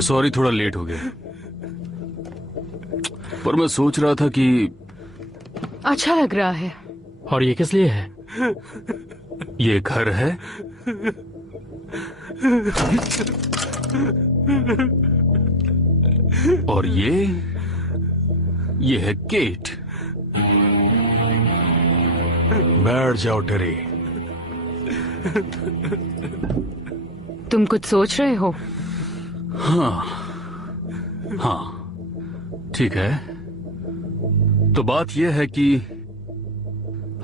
Sorry, थोड़ा late हो गया, पर मैं सोच रहा था कि अच्छा लग रहा है। और ये किस लिए है? ये घर है और ये है केट। बैठ जाओ टेरी। तुम कुछ सोच रहे हो? हाँ, ठीक है। तो बात यह है कि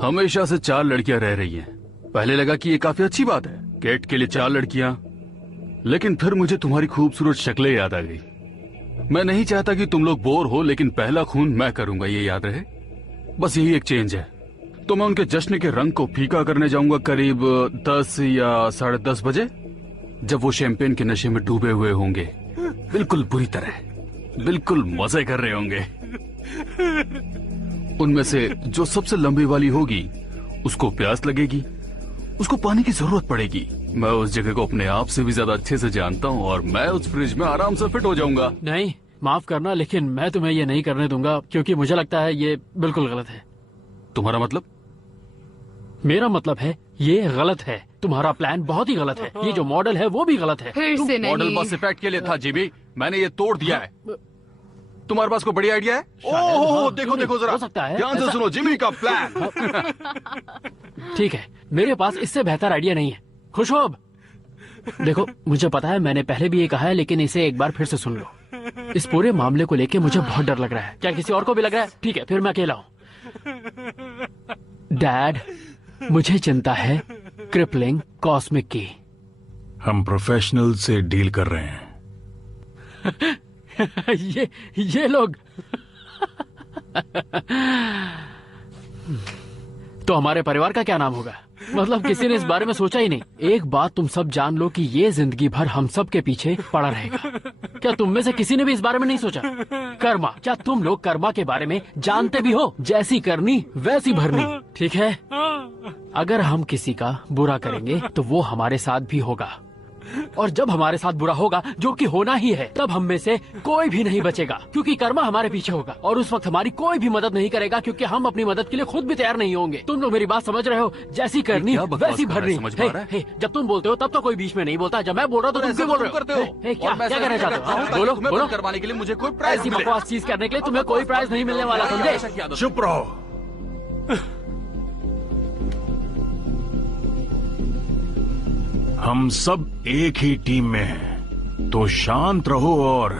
हमेशा से 4 लड़कियां रह रही हैं। पहले लगा कि ये काफी अच्छी बात है, केट के लिए 4 लड़कियां, लेकिन फिर मुझे तुम्हारी खूबसूरत शक्लें याद आ गई। मैं नहीं चाहता कि तुम लोग बोर हो, लेकिन पहला खून मैं करूंगा, ये याद रहे। बस यही एक चेंज है। तो मैं उनके जश्न के रंग को फीका करने जाऊंगा करीब 10 या 10:30 बजे, जब वो शैंपेन के नशे में डूबे हुए होंगे, बिल्कुल बुरी तरह, बिल्कुल मजे कर रहे होंगे। उनमें से जो सबसे लंबी वाली होगी उसको प्यास लगेगी, उसको पानी की जरूरत पड़ेगी। मैं उस जगह को अपने आप से भी ज्यादा अच्छे से जानता हूँ और मैं उस फ्रिज में आराम से फिट हो जाऊंगा। नहीं, माफ करना, लेकिन मैं तुम्हें ये नहीं करने दूंगा, क्योंकि मुझे लगता है ये बिल्कुल गलत है। तुम्हारा मतलब? मेरा मतलब है ये गलत है। तुम्हारा प्लान बहुत ही गलत है। ये जो मॉडल है वो भी गलत है। फिर से नहीं। मॉडल बस इफेक्ट के लिए था जीबी, मैंने ये तोड़ दिया है। तुम्हारे पास कोई बढ़िया आइडिया है? ओह, देखो देखो जरा, हो सकता है ध्यान से सुनो जिमी का प्लान। ठीक है, मेरे पास इससे बेहतर आइडिया नहीं है। खुश हो अब? देखो, मुझे पता है मैंने पहले भी ये कहा है, लेकिन इसे एक बार फिर से सुन लो। इस पूरे मामले को लेके मुझे बहुत डर लग रहा है। क्या किसी और को भी लग रहा है? ठीक है, फिर मैं अकेला हूँ। डैड, मुझे चिंता है क्रिपलिंग कॉस्मिक की। हम प्रोफेशनल से डील कर रहे हैं। ये लोग तो हमारे परिवार का क्या नाम होगा? मतलब किसी ने इस बारे में सोचा ही नहीं। एक बात तुम सब जान लो कि ये जिंदगी भर हम सब के पीछे पड़ा रहेगा। क्या तुम में से किसी ने भी इस बारे में नहीं सोचा? कर्मा, क्या तुम लोग कर्मा के बारे में जानते भी हो? जैसी करनी वैसी भरनी, ठीक है? अगर हम किसी का बुरा करेंगे तो वो हमारे साथ भी होगा, और जब हमारे साथ बुरा होगा, जो कि होना ही है, तब हम में से कोई भी नहीं बचेगा, क्योंकि कर्मा हमारे पीछे होगा। और उस वक्त हमारी कोई भी मदद नहीं करेगा, क्योंकि हम अपनी मदद के लिए खुद भी तैयार नहीं होंगे। तुम लोग मेरी बात समझ रहे हो? जैसी करनी वैसी भरनी। जब तुम बोलते हो तब तो कोई बीच में नहीं बोलता, जब मैं बोल रहा हूँ तो तुम क्यों बोल रहे हो? क्या कहना चाहते हो? बोलो बोलो। करवाने के लिए मुझे कोई प्राइज ऐसी बकवास चीज करने के लिए तुम्हें कोई प्राइज नहीं मिलने वाला, समझे? चुप रहो। हम सब एक ही टीम में हैं, तो शांत रहो और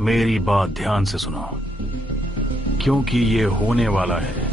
मेरी बात ध्यान से सुनो, क्योंकि ये होने वाला है।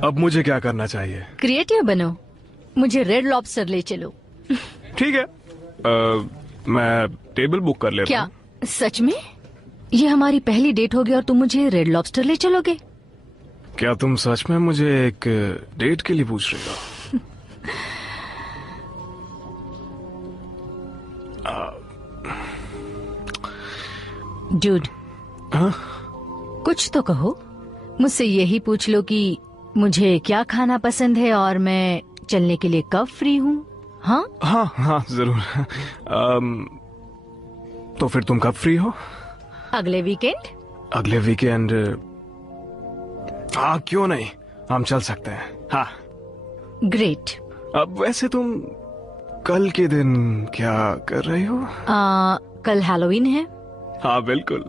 अब मुझे क्या करना चाहिए? क्रिएटिव बनो। मुझे रेड लॉबस्टर ले चलो। ठीक है, मैं टेबल बुक कर लेता क्या हूँ। सच में? ये हमारी पहली डेट होगी और तुम मुझे रेड लॉबस्टर ले चलोगे? क्या तुम सच में मुझे एक डेट के लिए पूछ रही हो? डूड, कुछ तो कहो। मुझसे यही पूछ लो कि मुझे क्या खाना पसंद है और मैं चलने के लिए कब फ्री हूँ। हाँ, हाँ हाँ जरूर। तो फिर तुम कब फ्री हो? अगले वीकेंड। अगले वीकेंड? हाँ क्यों नहीं, हम चल सकते हैं। हाँ ग्रेट। अब वैसे तुम कल के दिन क्या कर रही हो? कल हैलोवीन है। हाँ बिल्कुल,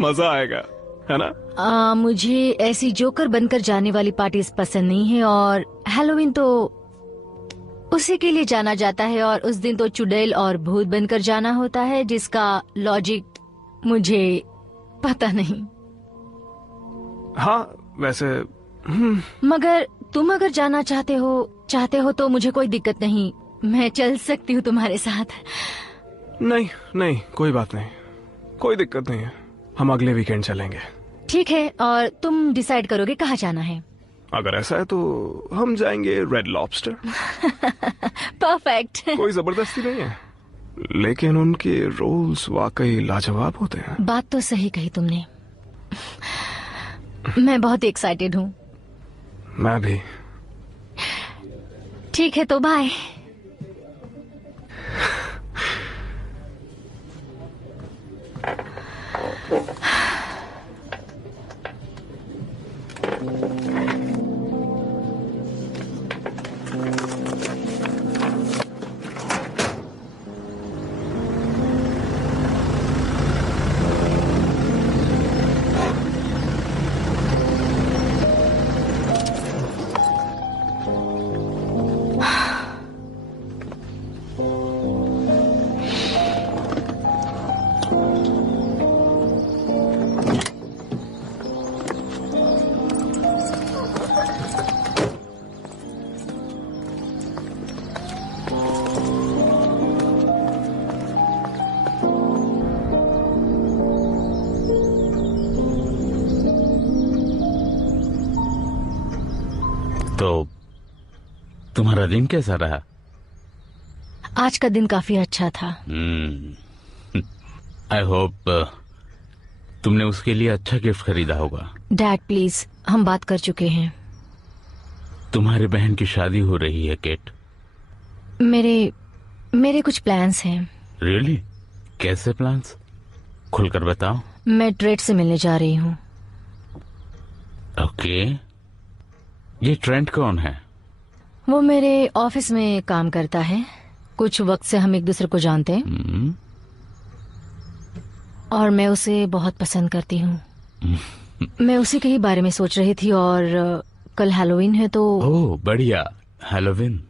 मजा आएगा, है ना? मुझे ऐसी जोकर बनकर जाने वाली पार्टीज पसंद नहीं है, और हैलोवीन तो उसी के लिए जाना जाता है, और उस दिन तो चुड़ैल और भूत बनकर जाना होता है, जिसका लॉजिक मुझे पता नहीं। हाँ वैसे मगर तुम अगर जाना चाहते हो तो मुझे कोई दिक्कत नहीं, मैं चल सकती हूँ तुम्हारे साथ। नहीं नहीं, कोई बात नहीं, कोई दिक्कत नहीं है, हम अगले वीकेंड चलेंगे। ठीक है, और तुम डिसाइड करोगे कहाँ जाना है। अगर ऐसा है तो हम जाएंगे रेड लॉबस्टर। परफेक्ट। कोई जबरदस्ती नहीं है, लेकिन उनके रोल्स वाकई लाजवाब होते हैं। बात तो सही कही तुमने। मैं बहुत एक्साइटेड हूँ। मैं भी। ठीक है तो बाय। तो तुम्हारा दिन कैसा रहा? आज का दिन काफी अच्छा था। आई होप तुमने उसके लिए अच्छा गिफ्ट खरीदा होगा। डैड प्लीज, हम बात कर चुके हैं। तुम्हारी बहन की शादी हो रही है केट। मेरे कुछ प्लान्स हैं। रियली? कैसे प्लान्स? खुलकर बताओ। मैं ट्रेड से मिलने जा रही हूँ। ओके। ये ट्रेंट कौन है? वो मेरे ऑफिस में काम करता है। कुछ वक्त से हम एक दूसरे को जानते हैं, और मैं उसे बहुत पसंद करती हूँ। मैं उसी के ही बारे में सोच रही थी, और कल हैलोवीन है तो। ओह बढ़िया, हैलोवीन।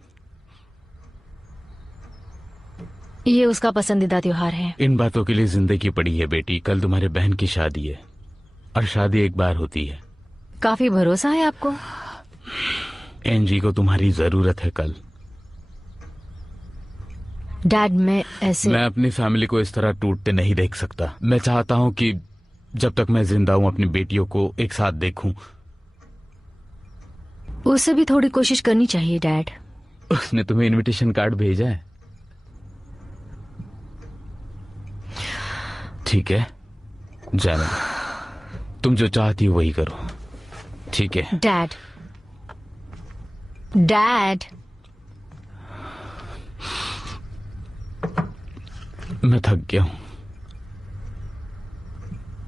ये उसका पसंदीदा त्योहार है। इन बातों के लिए जिंदगी पड़ी है बेटी। कल तुम्हारे बहन की शादी है, और शादी एक बार होती है। काफी भरोसा है आपको। एनजी को तुम्हारी जरूरत है कल। डैड मैं मैं अपनी फैमिली को इस तरह टूटते नहीं देख सकता। मैं चाहता हूँ कि जब तक मैं जिंदा हूँ अपनी बेटियों को एक साथ देखूं। उसे भी थोड़ी कोशिश करनी चाहिए डैड। उसने तुम्हें इनविटेशन कार्ड भेजा है? ठीक है, जाने दो। तुम जो चाहती हो वही करो, ठीक है? डैड डैड मैं थक गया हूं।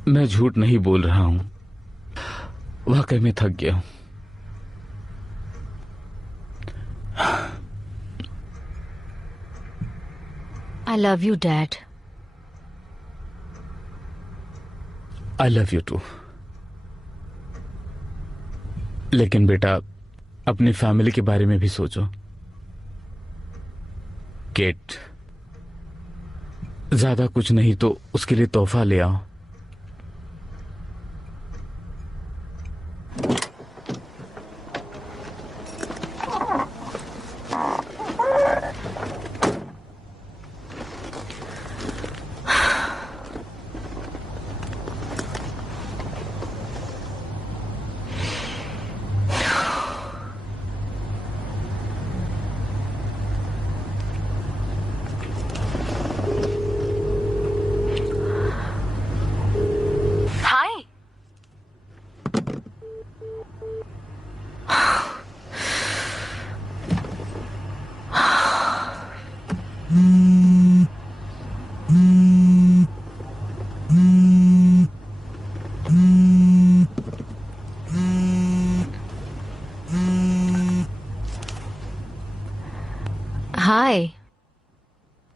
मैं झूठ नहीं बोल रहा हूं, वाकई में थक गया हूं। I love you dad. I love you too. लेकिन बेटा, अपनी फैमिली के बारे में भी सोचो। केट, ज्यादा कुछ नहीं तो उसके लिए तोहफा ले आओ।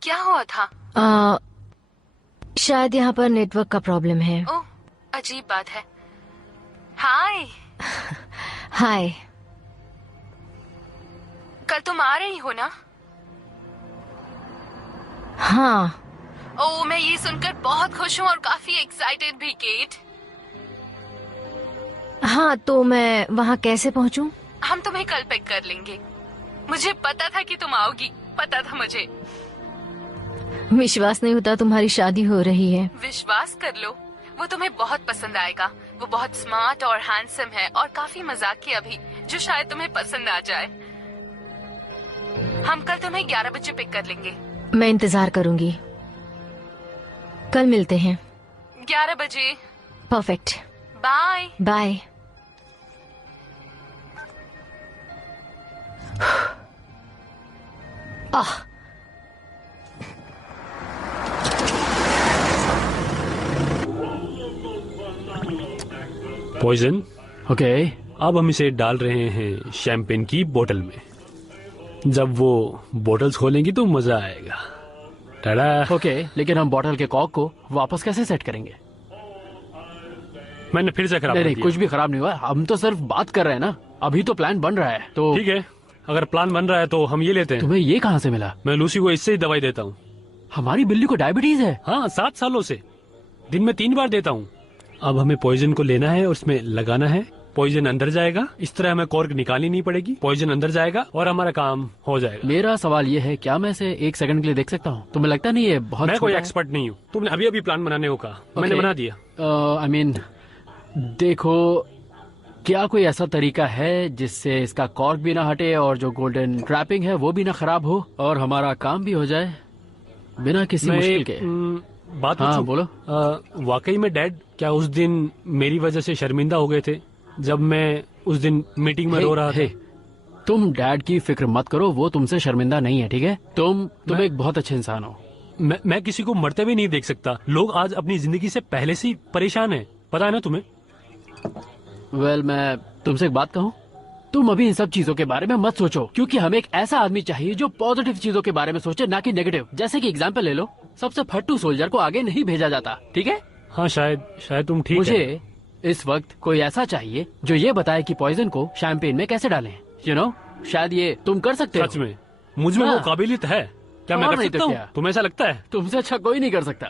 क्या हुआ था? शायद यहाँ पर नेटवर्क का प्रॉब्लम है। ओह, अजीब बात है। हाय। हाय। कल तुम आ रही हो ना? हाँ। ओह, मैं ये सुनकर बहुत खुश हूँ और काफी एक्साइटेड भी, केट। हाँ, तो मैं वहाँ कैसे पहुँचूँ? हम तुम्हें कल पिक कर लेंगे। मुझे पता था कि तुम आओगी, पता था मुझे। विश्वास नहीं होता तुम्हारी शादी हो रही है। विश्वास कर लो, वो तुम्हें बहुत पसंद आएगा। वो बहुत स्मार्ट और हैंडसम है और काफी मजाकिया भी, जो शायद तुम्हें पसंद आ जाए। हम कल तुम्हें 11 बजे पिक कर लेंगे। मैं इंतजार करूंगी। कल मिलते हैं। 11 बजे। परफेक्ट। बाय। बाय। आह, पॉइजन। ओके। अब हम इसे डाल रहे हैं शैंपेन की बोतल में। जब वो बोतल्स खोलेंगी तो मजा आएगा। टाडा। ओके, लेकिन हम बॉटल के कॉक को वापस कैसे सेट करेंगे? मैंने फिर से खराब नहीं कर नहीं, दिया। कुछ भी खराब नहीं हुआ। हम तो सिर्फ बात कर रहे हैं ना। अभी तो प्लान बन रहा है। तो ठीक है, अगर प्लान बन रहा है तो हम ये लेते हैं। तुम्हें ये कहाँ से मिला? मैं लूसी को इससे ही दवाई देता हूँ। हमारी बिल्ली को डायबिटीज है। हाँ, 7 सालों से दिन में 3 बार देता हूँ। अब हमें पॉइजन को लेना है और उसमें लगाना है। पॉइजन अंदर जाएगा, इस तरह हमें कॉर्क निकालनी नहीं पड़ेगी। पॉइजन अंदर जाएगा और हमारा काम हो जाएगा। मेरा सवाल ये है, क्या मैं इसे 1 सेकंड के लिए देख सकता हूँ? तुम्हें लगता नहीं है बहुत मैं कोई छोटा है? एक्सपर्ट नहीं हूँ। तुमने अभी अभी प्लान बनाने को कहा, मैंने Okay. बना दिया। आई मीन, देखो, क्या कोई ऐसा तरीका है जिससे इसका कॉर्क भी ना हटे और जो गोल्डन ट्रैपिंग है वो भी ना खराब हो और हमारा काम भी हो जाए बिना किसी मैं मुश्किल एक, के? बात हाँ, पूछूं? बोलो। वाकई में डैड क्या उस दिन मेरी वजह से शर्मिंदा हो गए थे जब मैं उस दिन मीटिंग में रो रहा था? हे, तुम डैड की फिक्र मत करो, वो तुमसे शर्मिंदा नहीं है, ठीक है? तुम एक बहुत अच्छे इंसान हो। मैं किसी को मरते हुए नहीं देख सकता। लोग आज अपनी जिंदगी से पहले से ही परेशान हैं, पता है ना तुम्हें? वेल, मैं तुमसे एक बात कहूँ, तुम अभी इन सब चीजों के बारे में मत सोचो, क्योंकि हमें एक ऐसा आदमी चाहिए जो पॉजिटिव चीजों के बारे में सोचे, ना कि नेगेटिव। जैसे कि एग्जांपल ले लो, सबसे फट्टू सोल्जर को आगे नहीं भेजा जाता, ठीक है? हाँ, शायद तुम ठीक मुझे है। इस वक्त कोई ऐसा चाहिए जो ये बताए कि पॉइजन को शैंपेन में कैसे डालें। यू नो, शायद ये तुम कर सकते हो। सच में मुझ में वो हाँ। काबिलियत है क्या? मैं और कर नहीं तो सकता हूँ? क्या? तुम्हें ऐसा लगता है? तुमसे अच्छा कोई नहीं कर सकता।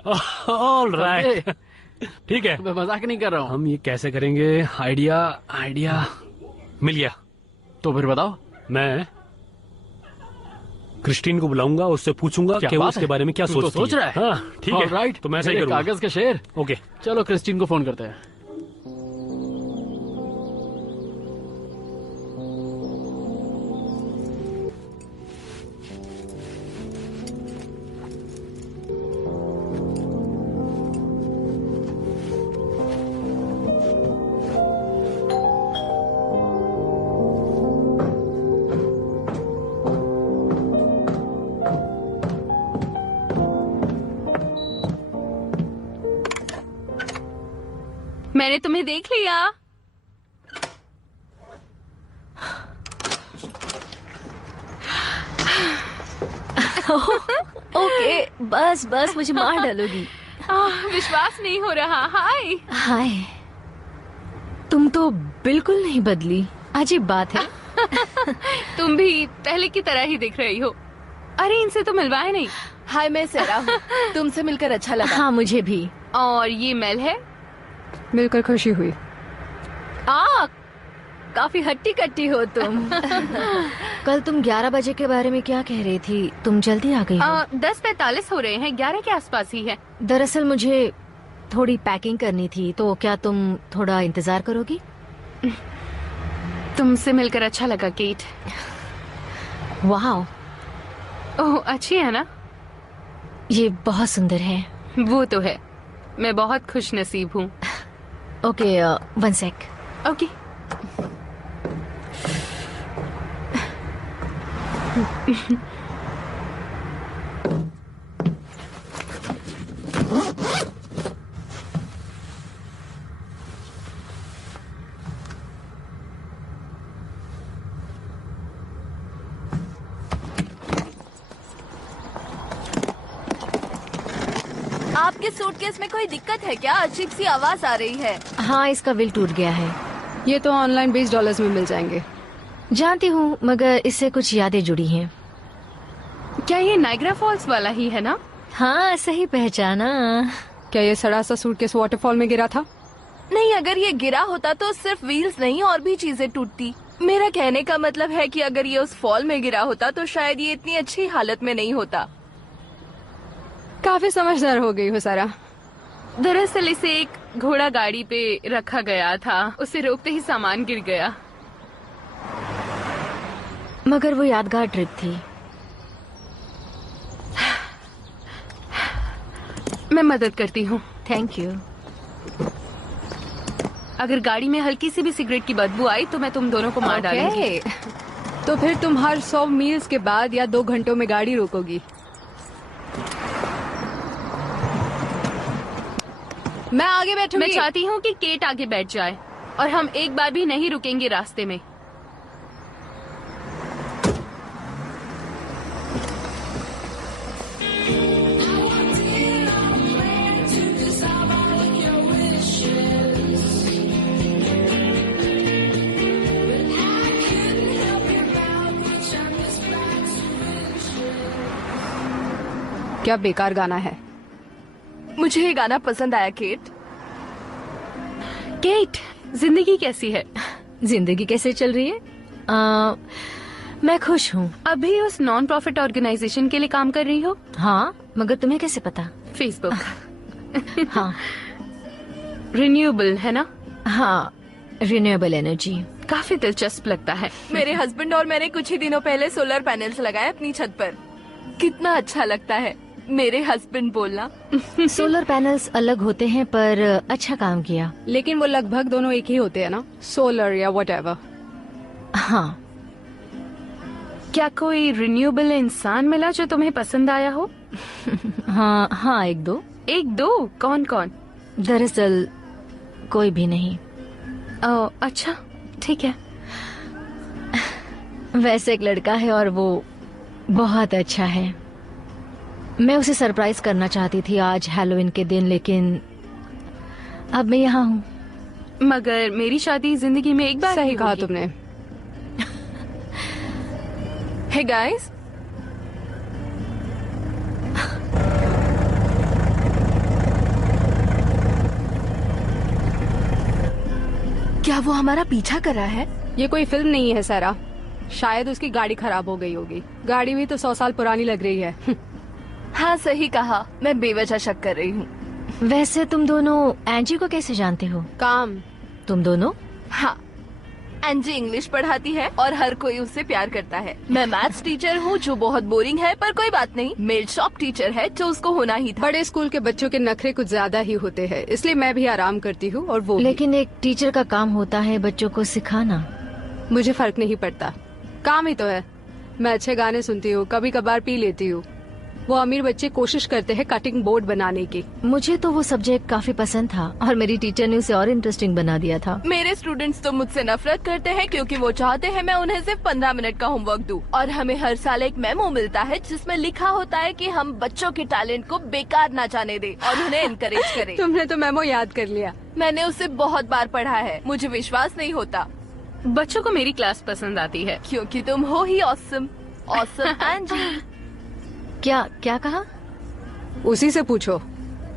ऑल राइट, ठीक है। मैं मजाक नहीं कर रहा हूँ। हम ये कैसे करेंगे? आइडिया मिल गया। तो फिर बताओ। मैं क्रिस्टीन को बुलाऊंगा, उससे पूछूंगा क्या कि वो बात उसके है? बारे में क्या तू तो सोचती सोच रहा है। हाँ, ठीक है। राइट, तो मैं ऐसा ही मेरे करूंगा। कागज के शेर। ओके। चलो क्रिस्टीन को फोन करते हैं। मैंने तुम्हें देख लिया। ओके, बस मुझे मार डालोगी। विश्वास नहीं हो रहा। हाय। हाय, तुम तो बिल्कुल नहीं बदली। अजीब बात है। तुम भी पहले की तरह ही दिख रही हो। अरे, इनसे तो मिलवाए नहीं। हाय, मैं सेरा हूँ। तुमसे मिलकर अच्छा लगा। हाँ, मुझे भी। और ये मेल है। मिलकर खुशी हुई। काफी हट्टी कट्टी हो तुम। कल तुम 11 बजे के बारे में क्या कह रही थी? तुम जल्दी आ गई हो। 10:45 हो रहे हैं, 11 के आसपास ही है। दरअसल मुझे थोड़ी पैकिंग करनी थी, तो क्या तुम थोड़ा इंतजार करोगी? तुमसे मिलकर अच्छा लगा, केट। वाह, ओह, अच्छी है ना? ये बहुत सुंदर है। वो तो है। मैं बहुत खुश नसीब हूँ। ओके, 1 सेक। ओके। आपके सूटकेस में कोई दिक्कत है क्या? अजीब सी आवाज आ रही है। हाँ, इसका बिल टूट गया है। ये तो ऑनलाइन $20 में मिल जाएंगे। जानती हूँ, मगर इससे कुछ यादें जुड़ी हैं। क्या ये नाइग्रा फॉल्स वाला ही है ना? हाँ, सही पहचाना। क्या ये सड़ा सा सूटकेस वाटरफॉल में गिरा था? नहीं, अगर ये गिरा होता तो सिर्फ व्हील्स नहीं और भी चीजें टूटती। मेरा कहने का मतलब है कि अगर ये उस फॉल में गिरा होता तो शायद ये इतनी अच्छी हालत में नहीं होता। काफी समझदार हो गई हो सारा। दरअसल इसे एक घोड़ा गाड़ी पे रखा गया था, उसे रोकते ही सामान गिर गया। मगर वो यादगार ट्रिप थी। मैं मदद करती हूँ। Thank you. अगर गाड़ी में हल्की सी भी सिगरेट की बदबू आई तो मैं तुम दोनों को मार डालूंगी। तो फिर तुम हर 100 मील्स के बाद या 2 घंटों में गाड़ी रोकोगी। मैं आगे बैठूंगी। मैं चाहती हूँ कि केट आगे बैठ जाए और हम एक बार भी नहीं रुकेंगे रास्ते में। क्या बेकार गाना है। मुझे ये गाना पसंद आया। केट, जिंदगी कैसी है? जिंदगी कैसे चल रही है? मैं खुश हूँ। अभी उस नॉन प्रॉफिट ऑर्गेनाइजेशन के लिए काम कर रही हो? हाँ, मगर तुम्हें कैसे पता? फेसबुक। हाँ। रिन्यूएबल है ना? हाँ, रिन्यूएबल एनर्जी। काफी दिलचस्प लगता है। मेरे हस्बैंड और मैंने कुछ ही दिनों पहले सोलर पैनल्स लगाए अपनी छत पर। कितना अच्छा लगता है। मेरे हस्बैंड बोलना। सोलर पैनल्स अलग होते हैं पर अच्छा काम किया। लेकिन वो लगभग दोनों एक ही होते हैं ना, सोलर या व्हाटएवर। हाँ। क्या कोई रिन्यूएबल इंसान मिला जो तुम्हें पसंद आया हो? हाँ हाँ, एक दो। एक दो? कौन कौन? दरअसल कोई भी नहीं। ओह, अच्छा, ठीक है। वैसे एक लड़का है और वो बहुत अच्छा है। मैं उसे सरप्राइज करना चाहती थी आज हैलोवीन के दिन, लेकिन अब मैं यहाँ हूँ। मगर मेरी शादी जिंदगी में एक बार सही ही कहा होगी। तुमने। हे गाइस, क्या वो हमारा पीछा कर रहा है? ये कोई फिल्म नहीं है सारा। शायद उसकी गाड़ी खराब हो गई होगी। गाड़ी भी तो 100 साल पुरानी लग रही है। हाँ, सही कहा। मैं बेवजह शक कर रही हूँ। वैसे तुम दोनों एंजी को कैसे जानते हो? काम। तुम दोनों? हाँ, एंजी इंग्लिश पढ़ाती है और हर कोई उससे प्यार करता है। मैं मैथ्स टीचर हूँ जो बहुत बोरिंग है, पर कोई बात नहीं। मेल शॉप टीचर है जो उसको होना ही था। बड़े स्कूल के बच्चों के नखरे कुछ ज्यादा ही होते हैं, इसलिए मैं भी आराम करती हूँ और वो लेकिन एक टीचर का काम होता है बच्चों को सिखाना। भी। मुझे फर्क नहीं पड़ता, काम ही तो है। मैं अच्छे गाने सुनती हूँ, कभी कभार पी लेती हूँ। वो अमीर बच्चे कोशिश करते हैं कटिंग बोर्ड बनाने की। मुझे तो वो सब्जेक्ट काफी पसंद था और मेरी टीचर ने उसे और इंटरेस्टिंग बना दिया था। मेरे स्टूडेंट्स तो मुझसे नफरत करते हैं क्योंकि वो चाहते हैं मैं उन्हें सिर्फ 15 मिनट का होमवर्क दूं। और हमें हर साल एक मेमो मिलता है जिसमें लिखा होता है कि हम बच्चों के टैलेंट को बेकार ना जाने दें और उन्हें इनकरेज करें। तुमने तो मेमो याद कर लिया। मैंने उसे बहुत बार पढ़ा है, मुझे विश्वास नहीं होता। बच्चों को मेरी क्लास पसंद आती है क्योंकि तुम हो ही ऑसम। ऑसम एंजी। क्या कहा? उसी से पूछो।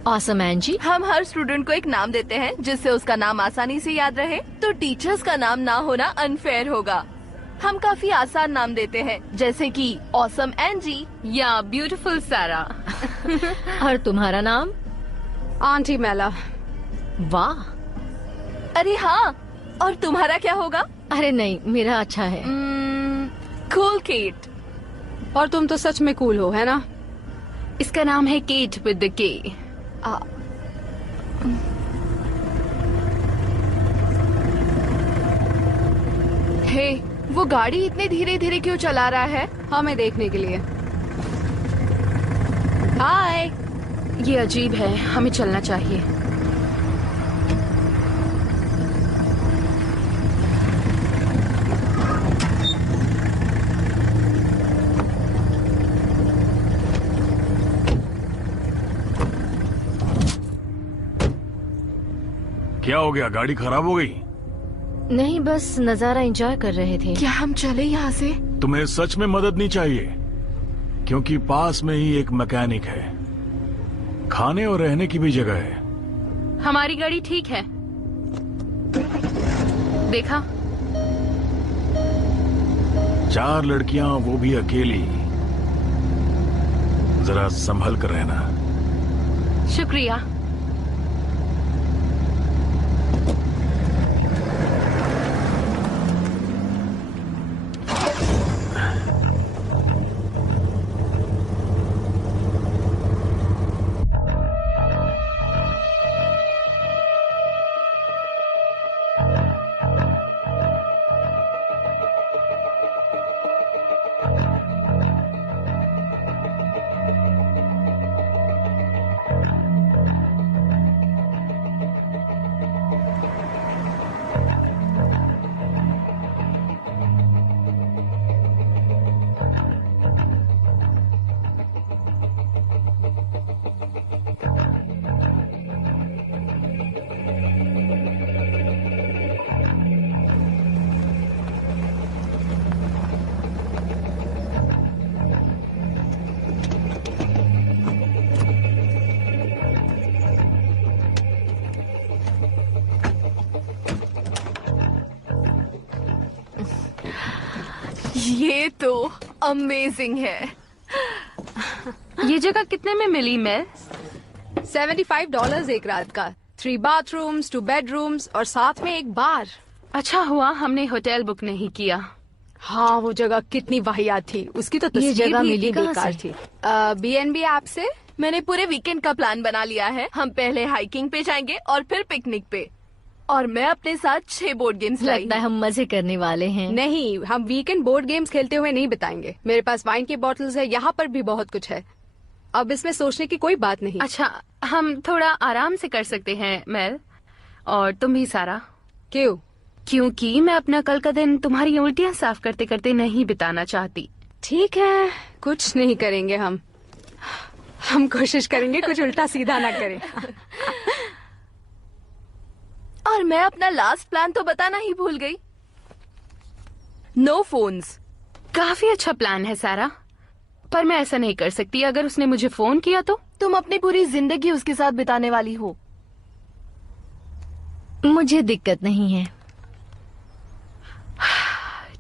ऑसम एंजी। हम हर स्टूडेंट को एक नाम देते हैं जिससे उसका नाम आसानी से याद रहे। तो टीचर्स का नाम ना होना अनफेयर होगा। हम काफी आसान नाम देते हैं, जैसे कि ऑसम एंजी या ब्यूटीफुल सारा। और तुम्हारा नाम? आंटी मेला। वाह। अरे हाँ, और तुम्हारा क्या होगा? अरे नहीं, मेरा अच्छा है। Cool Kate. और तुम तो सच में कूल हो, है ना? इसका नाम है केट विद द के। हे, वो गाड़ी इतने धीरे धीरे क्यों चला रहा है? हमें देखने के लिए। हाय। ये अजीब है, हमें चलना चाहिए। क्या हो गया, गाड़ी खराब हो गई? नहीं, बस नजारा एंजॉय कर रहे थे। क्या हम चले यहाँ से? तुम्हें सच में मदद नहीं चाहिए, क्योंकि पास में ही एक मैकेनिक है, खाने और रहने की भी जगह है। हमारी गाड़ी ठीक है, देखा? 4 लड़कियां, वो भी अकेली। जरा संभल कर रहना। शुक्रिया। ये तो अमेजिंग है। ये जगह कितने में मिली मेल? $75 एक रात का। 3 बाथरूम्स, 2 बेडरूम्स और साथ में एक बार। अच्छा हुआ हमने होटल बुक नहीं किया। हाँ, वो जगह कितनी वाहियात थी। उसकी तो ये तस्वीर जगह भी मिली इतनी कहाँ बेकार से? थी। B&B ऐप से। मैंने पूरे वीकेंड का प्लान बना लिया है। हम पहले हाइकिंग पे जाएंगे और फिर पिकनिक पे। और मैं अपने साथ 6 बोर्ड गेम्स लाई लगता है हम मजे करने वाले हैं। नहीं, हम वीकेंड बोर्ड गेम्स खेलते हुए नहीं बिताएंगे। मेरे पास वाइन की बॉटल्स है, यहाँ पर भी बहुत कुछ है। अब इसमें सोचने की कोई बात नहीं। अच्छा, हम थोड़ा आराम से कर सकते हैं मेल, और तुम भी सारा। क्यों? क्योंकि मैं अपना कल का दिन तुम्हारी उल्टियां साफ करते करते नहीं बिताना चाहती। ठीक है, कुछ नहीं करेंगे हम कोशिश करेंगे कुछ उल्टा सीधा ना करें। और मैं अपना लास्ट प्लान तो बताना ही भूल गई। No phones. काफी अच्छा प्लान है सारा, पर मैं ऐसा नहीं कर सकती। अगर उसने मुझे फोन किया तो? तुम अपनी पूरी जिंदगी उसके साथ बिताने वाली हो। मुझे दिक्कत नहीं है।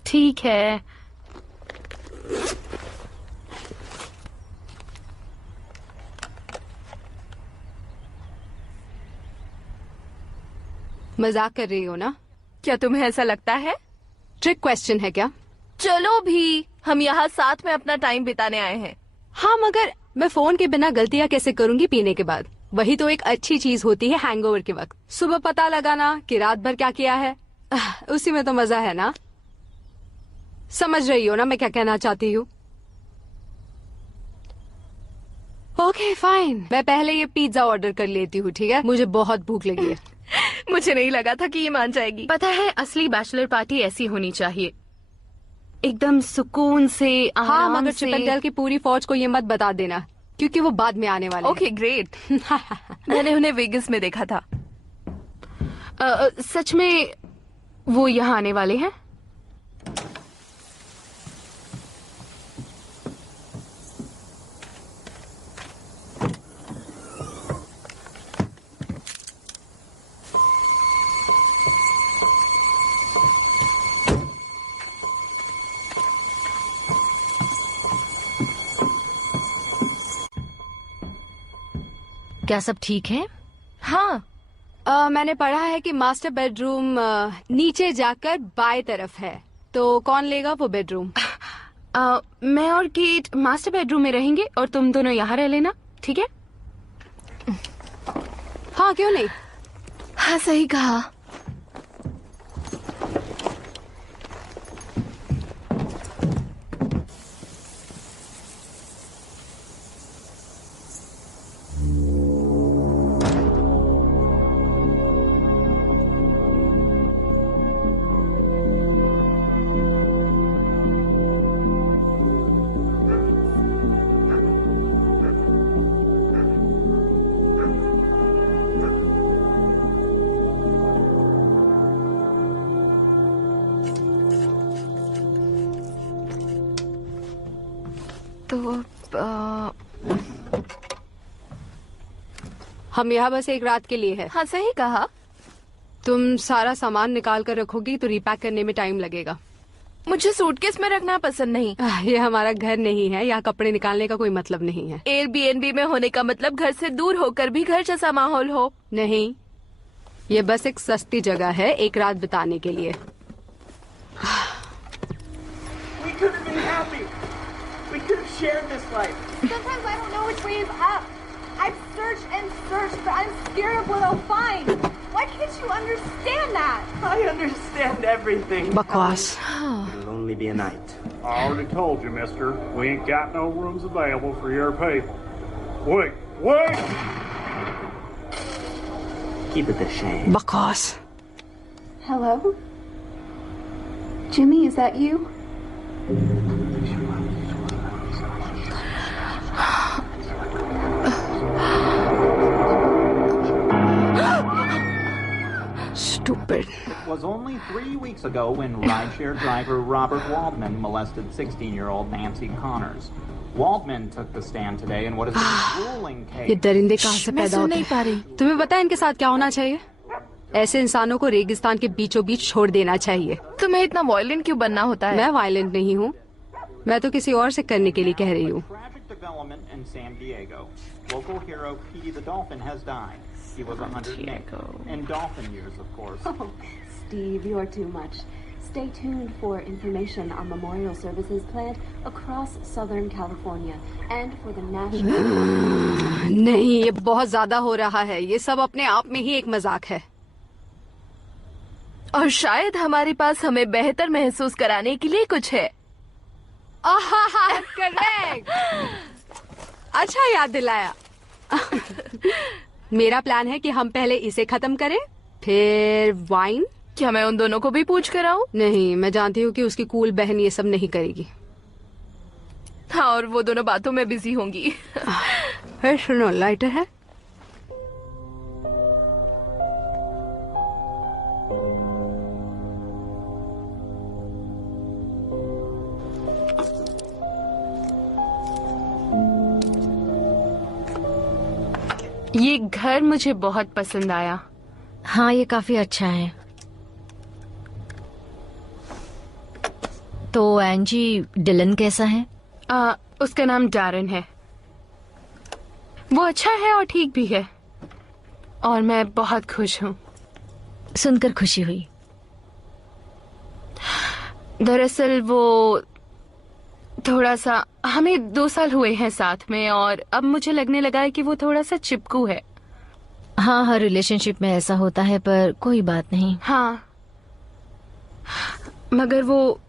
ठीक है। मजाक कर रही हो ना? क्या तुम्हें ऐसा लगता है? ट्रिक क्वेश्चन है क्या? चलो भी, हम यहाँ साथ में अपना टाइम बिताने आए हैं। हाँ, मगर मैं फोन के बिना गलतियाँ कैसे करूंगी पीने के बाद? वही तो एक अच्छी चीज होती है हैंगओवर के वक्त। सुबह पता लगाना कि रात भर क्या किया है, उसी में तो मजा है ना। समझ रही हो ना मैं क्या कहना चाहती हूँ? ओके फाइन, मैं पहले ये पिज्जा ऑर्डर कर लेती हूँ, ठीक है? मुझे बहुत भूख लगी है। मुझे नहीं लगा था कि ये मान जाएगी। पता है, असली बैचलर पार्टी ऐसी होनी चाहिए, एकदम सुकून से, हाँ, आराम मगर से। चिपेंडल की पूरी फौज को ये मत बता देना, क्योंकि वो बाद में आने वाले हैं। Okay great. मैंने उन्हें वेगस में देखा था। सच में वो यहाँ आने वाले हैं? क्या सब ठीक है? हाँ, मैंने पढ़ा है कि मास्टर बेडरूम नीचे जाकर बाएं तरफ है, तो कौन लेगा वो बेडरूम? मैं और केट मास्टर बेडरूम में रहेंगे और तुम दोनों यहाँ रह लेना, ठीक है? हाँ, क्यों नहीं? हाँ सही कहा। हम यहाँ बस एक रात के लिए है। हाँ सही कहा। तुम सारा सामान निकाल कर रखोगी तो रिपैक करने में टाइम लगेगा। मुझे सूटकेस में रखना पसंद नहीं। ये हमारा घर नहीं है, यहाँ कपड़े निकालने का कोई मतलब नहीं है। एयरबीएनबी में होने का मतलब घर से दूर होकर भी घर जैसा माहौल हो। नहीं, ये बस एक सस्ती जगह है एक रात बिताने के लिए। We could have been happy. We could have shared this life. Sometimes I don't know which way is up. I've searched and searched, but I'm scared of what I'll find. Why can't you understand that? I understand everything. बकवास। It'll only be a night. I already told you, mister. We ain't got no rooms available for your people. Wait! Keep it a shame. बकवास। Hello? Jimmy, is that you? Stupid. It was only 3 weeks ago when rideshare driver Robert Waldman molested 16-year-old Nancy Connors. Waldman took the stand today in what is a grueling case. ये दरिंदे कहाँ से मैं पैदा सुन होते नहीं पा रही। हैं? तुम्हें पता है इनके साथ क्या होना चाहिए? ऐसे इंसानों को रेगिस्तान के बीचों बीच छोड़ देना चाहिए। तुम्हें इतना वायलेंट क्यों बनना होता है? मैं वायलेंट नहीं हूँ, मैं तो किसी और से करने के लिए कह रही हूँ। Tragic development in San Diego. Local hero Petey the Dolphin has died. He was 108. In dolphin years, of course. Oh, Steve, you're too much. Stay tuned for information on memorial services planned across Southern California and for the national... नहीं, ये बहुत ज्यादा हो रहा है। ये सब अपने आप में ही एक मजाक है। और शायद हमारे पास हमें बेहतर महसूस कराने के लिए कुछ है। करेक्ट। अच्छा याद दिलाया। मेरा प्लान है कि हम पहले इसे खत्म करें, फिर वाइन। क्या मैं उन दोनों को भी पूछ कर आऊं? नहीं, मैं जानती हूँ कि उसकी कूल बहन ये सब नहीं करेगी। हाँ, और वो दोनों बातों में बिजी होंगी। है, सुनो, लाइटर है? ये घर मुझे बहुत पसंद आया। हाँ, ये काफी अच्छा है। तो एंजी, डिलन कैसा है? उसका नाम डैरन है। वो अच्छा है और ठीक भी है, और मैं बहुत खुश हूँ। सुनकर खुशी हुई। दरअसल वो थोड़ा सा, हमें 2 साल हुए हैं साथ में, और अब मुझे लगने लगा है कि वो थोड़ा सा चिपकू है। हाँ, हर रिलेशनशिप में ऐसा होता है, पर कोई बात नहीं। हाँ, मगर वो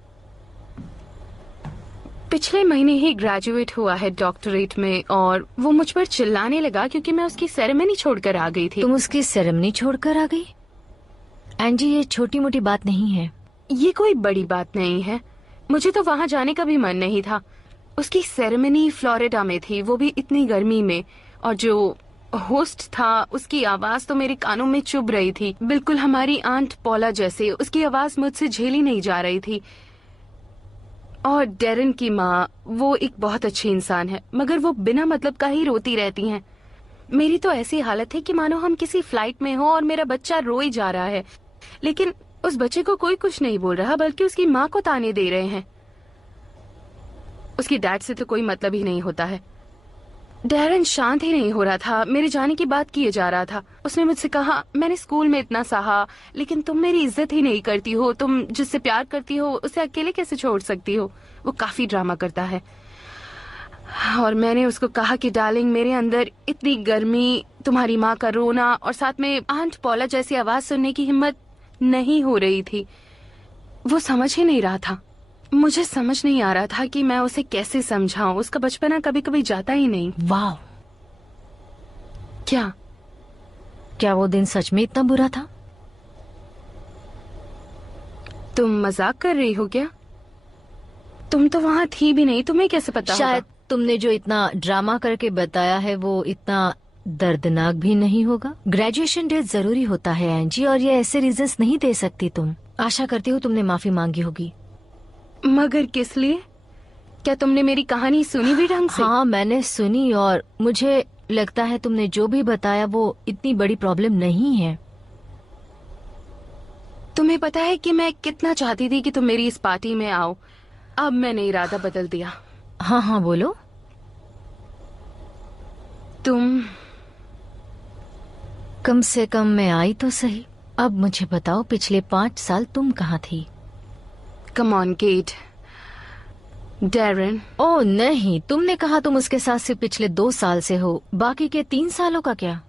पिछले महीने ही ग्रेजुएट हुआ है डॉक्टरेट में, और वो मुझ पर चिल्लाने लगा क्योंकि मैं उसकी सेरेमनी छोड़कर आ गई थी। तुम उसकी सेरेमनी छोड़कर आ गई? एंजी, ये छोटी मोटी बात नहीं है। ये कोई बड़ी बात नहीं है। मुझे तो वहाँ जाने का भी मन नहीं था। उसकी सेरेमनी फ्लोरिडा में थी, वो भी इतनी गर्मी में, और जो होस्ट था उसकी आवाज तो मेरे कानों में चुभ रही थी, बिल्कुल हमारी आंट पॉला जैसे। उसकी आवाज मुझसे झेली नहीं जा रही थी। और डेरन की माँ, वो एक बहुत अच्छी इंसान है, मगर वो बिना मतलब का ही रोती रहती हैं। मेरी तो ऐसी हालत है कि मानो हम किसी फ्लाइट में हो और मेरा बच्चा रोई जा रहा है, लेकिन उस बच्चे को कोई कुछ नहीं बोल रहा, बल्कि उसकी माँ को ताने दे रहे हैं। उसकी डैड से तो कोई मतलब ही नहीं होता है। डेरन शांत ही नहीं हो रहा था, मेरे जाने की बात किए जा रहा था। उसने मुझसे कहा, मैंने स्कूल में इतना सहा, लेकिन तुम मेरी इज्जत ही नहीं करती हो। तुम जिससे प्यार करती हो उसे अकेले कैसे छोड़ सकती हो? वो काफी ड्रामा करता है। और मैंने उसको कहा कि डार्लिंग, मेरे अंदर इतनी गर्मी, तुम्हारी माँ का रोना और साथ में आंट पॉला जैसी आवाज सुनने की हिम्मत नहीं हो रही थी। वो समझ ही नहीं रहा था। मुझे समझ नहीं आ रहा था कि मैं उसे कैसे समझाऊं। उसका बचपना कभी कभी जाता ही नहीं। वाह, क्या वो दिन सच में इतना बुरा था? तुम मजाक कर रही हो क्या? तुम तो वहाँ थी भी नहीं, तुम्हें कैसे पता? शायद तुमने जो इतना ड्रामा करके बताया है वो इतना दर्दनाक भी नहीं होगा। ग्रेजुएशन डे जरूरी होता है एंजी, और ये ऐसे रीजंस नहीं दे सकती तुम। आशा करती हूँ तुमने माफी मांगी होगी। मगर किस लिए? क्या तुमने मेरी कहानी सुनी भी ढंग से? हाँ, मैंने सुनी और मुझे लगता है तुमने जो भी बताया वो इतनी बड़ी प्रॉब्लम नहीं है। तुम्हें पता है कि मैं कितना चाहती थी कि तुम मेरी इस पार्टी में आओ। अब मैंने इरादा बदल दिया। हाँ हाँ बोलो। तुम कम से कम मैं आई तो सही। अब मुझे बताओ, पिछले 5 साल तुम कहाँ थी? Come on Kate. Darren. Oh नहीं, तुमने कहा तुम उसके साथ सिर्फ पिछले 2 साल से हो, बाकी के 3 सालों का क्या?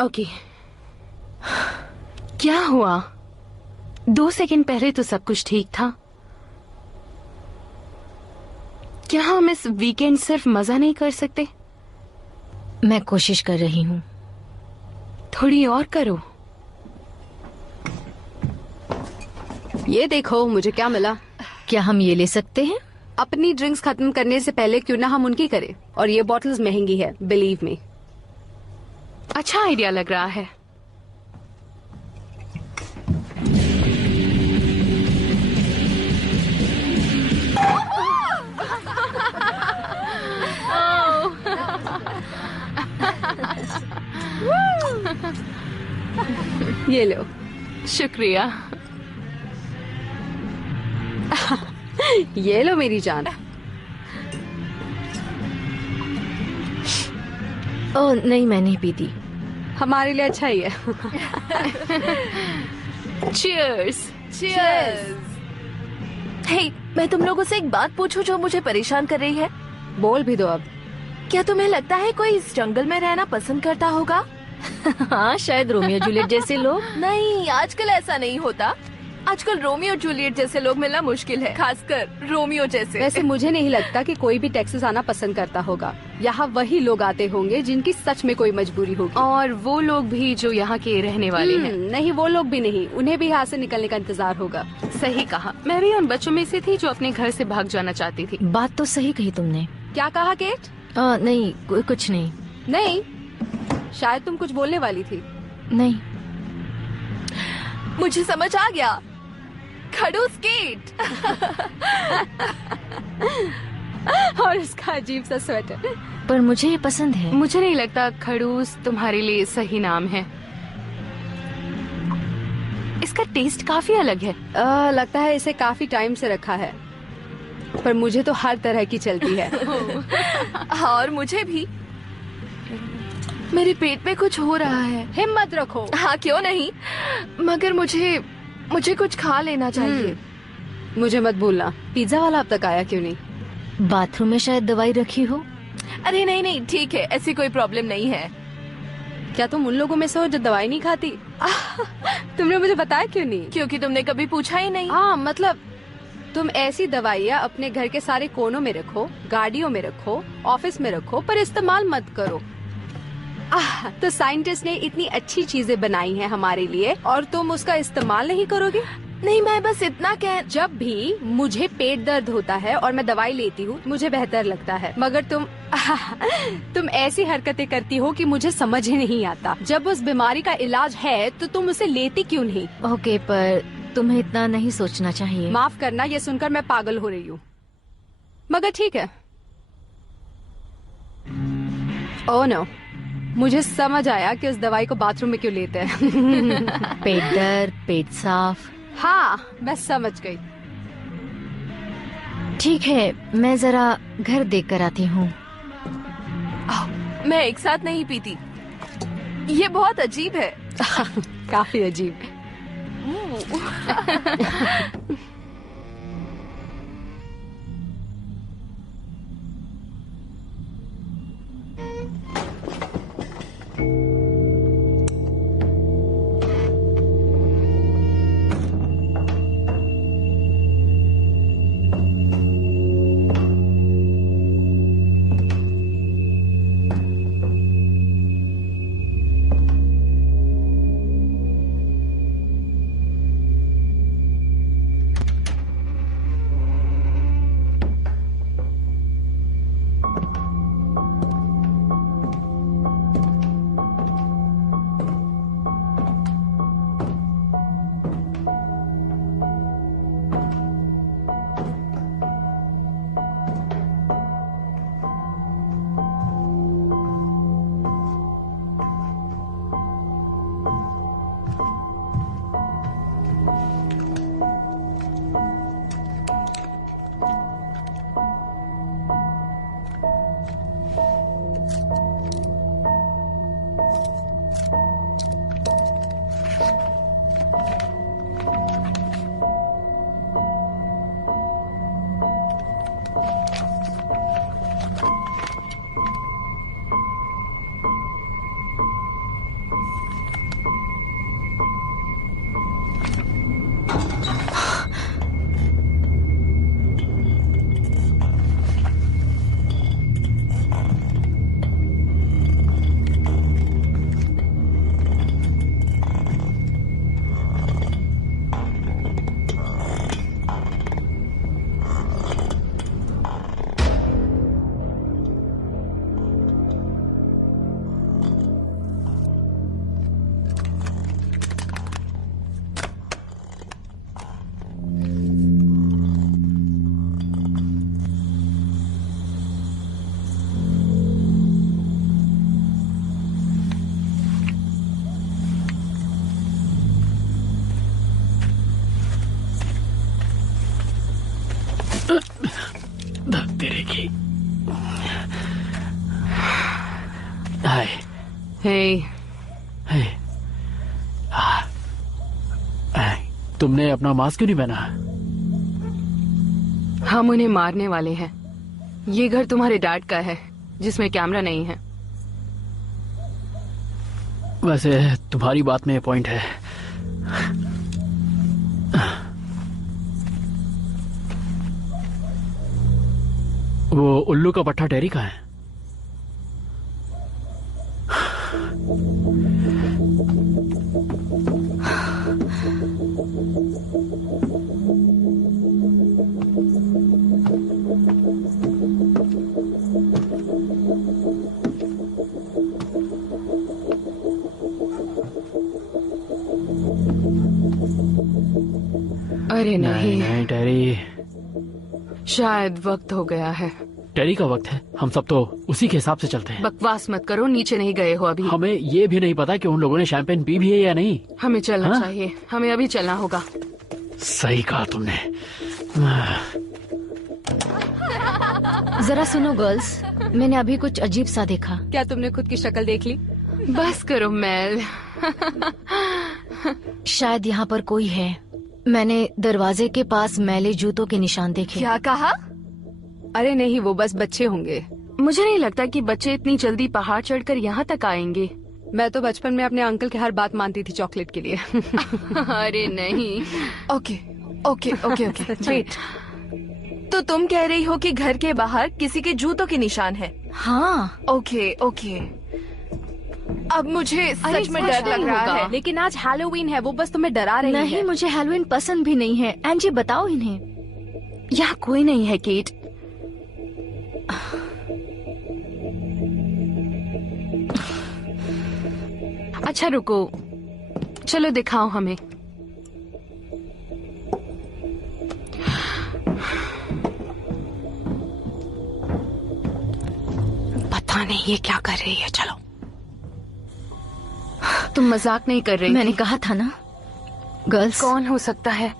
ओके, क्या हुआ? 2 सेकंड पहले तो सब कुछ ठीक था। क्या हम इस वीकेंड सिर्फ मजा नहीं कर सकते? मैं कोशिश कर रही हूँ। थोड़ी और करो। ये देखो मुझे क्या मिला। क्या हम ये ले सकते हैं? अपनी ड्रिंक्स खत्म करने से पहले क्यों ना हम उनकी करें। और ये बॉटल्स महंगी है, बिलीव मी। अच्छा आइडिया लग रहा है। ये लो। शुक्रिया। ये लो मेरी जान। ओह नहीं, मैं नहीं पीती। हमारे लिए अच्छा ही है। Cheers! Cheers! हे, मैं तुम लोगों से एक बात पूछूं जो मुझे परेशान कर रही है। बोल भी दो अब। क्या तुम्हें लगता है कोई इस जंगल में रहना पसंद करता होगा? हाँ, शायद रोमियो जूलियट जैसे लोग। नहीं, आजकल ऐसा नहीं होता। आजकल रोमियो जूलियट जैसे लोग मिलना मुश्किल है, खासकर रोमियो जैसे। वैसे मुझे नहीं लगता कि कोई भी टेक्सास आना पसंद करता होगा। यहाँ वही लोग आते होंगे जिनकी सच में कोई मजबूरी होगी। और वो लोग भी जो यहाँ के रहने वाले हैं। नहीं, वो लोग भी नहीं, उन्हें भी यहाँ से निकलने का इंतजार होगा। सही कहा। मैं भी उन बच्चों में से थी जो अपने घर से भाग जाना चाहती थी। बात तो सही कही तुमने। क्या कहा केट? नहीं, कुछ नहीं। नहीं, शायद तुम कुछ बोलने वाली थी। नहीं, मुझे समझ आ गया। खड़ूस केट। और उसका अजीब सा स्वेटर। पर मुझे ये पसंद है। मुझे नहीं लगता खड़ूस तुम्हारे लिए सही नाम है। इसका टेस्ट काफी अलग है। लगता है इसे काफी टाइम से रखा है, पर मुझे तो हर तरह की चलती है। और मुझे भी। मेरे पेट में कुछ हो रहा है। हिम्मत रखो। हाँ क्यों नहीं, मगर मुझे कुछ खा लेना चाहिए। मुझे मत भूलना। पिज्जा वाला अब तक आया क्यों नहीं? बाथरूम में शायद दवाई रखी हो। अरे नहीं, ठीक है, ऐसी कोई प्रॉब्लम नहीं है। क्या तुम उन लोगों में से हो जो दवाई नहीं खाती? तुमने मुझे बताया क्यों नहीं? क्योंकि तुमने कभी पूछा ही नहीं। हाँ, मतलब तुम ऐसी दवाइयाँ अपने घर के सारे कोनों में रखो, गाड़ियों में रखो, ऑफिस में रखो, पर इस्तेमाल मत करो। तो साइंटिस्ट ने इतनी अच्छी चीजें बनाई हैं हमारे लिए और तुम उसका इस्तेमाल नहीं करोगे? नहीं, मैं बस इतना जब भी मुझे पेट दर्द होता है और मैं दवाई लेती हूँ मुझे बेहतर लगता है, मगर तुम ऐसी हरकतें करती हो कि मुझे समझ ही नहीं आता। जब उस बीमारी का इलाज है तो तुम उसे लेती क्यों नहीं? ओके, पर तुम्हें इतना नहीं सोचना चाहिए। माफ करना, ये सुनकर मैं पागल हो रही हूँ, मगर ठीक है। ओह नो, मुझे समझ आया कि उस दवाई को बाथरूम में क्यों लेते हैं। पेट दर्द, पेट साफ। हाँ, मैं समझ गई। ठीक है, मैं जरा घर देख कर आती हूँ। मैं एक साथ नहीं पीती, ये बहुत अजीब है। काफी अजीब। हे, तुमने अपना मास्क क्यों नहीं पहना? हम उन्हें मारने वाले हैं। ये घर तुम्हारे डैड का है जिसमें कैमरा नहीं है। वैसे तुम्हारी बात में पॉइंट है। वो उल्लू का पट्टा टेरी का है। अरे नहीं, नहीं टेरी, शायद वक्त हो गया है। टेरी का वक्त है। हम सब तो उसी के हिसाब से चलते हैं। बकवास मत करो, नीचे नहीं गए हो अभी। हमें ये भी नहीं पता कि उन लोगों ने शैंपेन पी भी है या नहीं। हमें चलना चाहिए, हमें अभी चलना होगा। सही कहा तुमने। जरा सुनो गर्ल्स, मैंने अभी कुछ अजीब सा देखा। क्या तुमने खुद की शक्ल देख ली? बस करो मेल। शायद यहाँ पर कोई है। मैंने दरवाजे के पास मैले जूतों के निशान देखे। क्या कहा? अरे नहीं, वो बस बच्चे होंगे। मुझे नहीं लगता कि बच्चे इतनी जल्दी पहाड़ चढ़कर यहाँ तक आएंगे। मैं तो बचपन में अपने अंकल की हर बात मानती थी चॉकलेट के लिए। अरे नहीं। Okay okay okay okay wait, तो तुम कह रही हो कि घर के बाहर किसी के जूतों के निशान है? हाँ। ओके ओके, अब मुझे सच में डर लग रहा है। लेकिन आज हैलोवीन है, वो बस तुम्हें डरा रही है। नहीं, मुझे हैलोवीन पसंद भी नहीं है। एंजी बताओ इन्हें। यहाँ कोई नहीं है केट। अच्छा रुको, चलो दिखाओ हमें। पता नहीं ये क्या कर रही है। चलो। तुम मजाक नहीं कर रही मैंने थी? कहा था ना। गर्ल्स, कौन हो सकता है?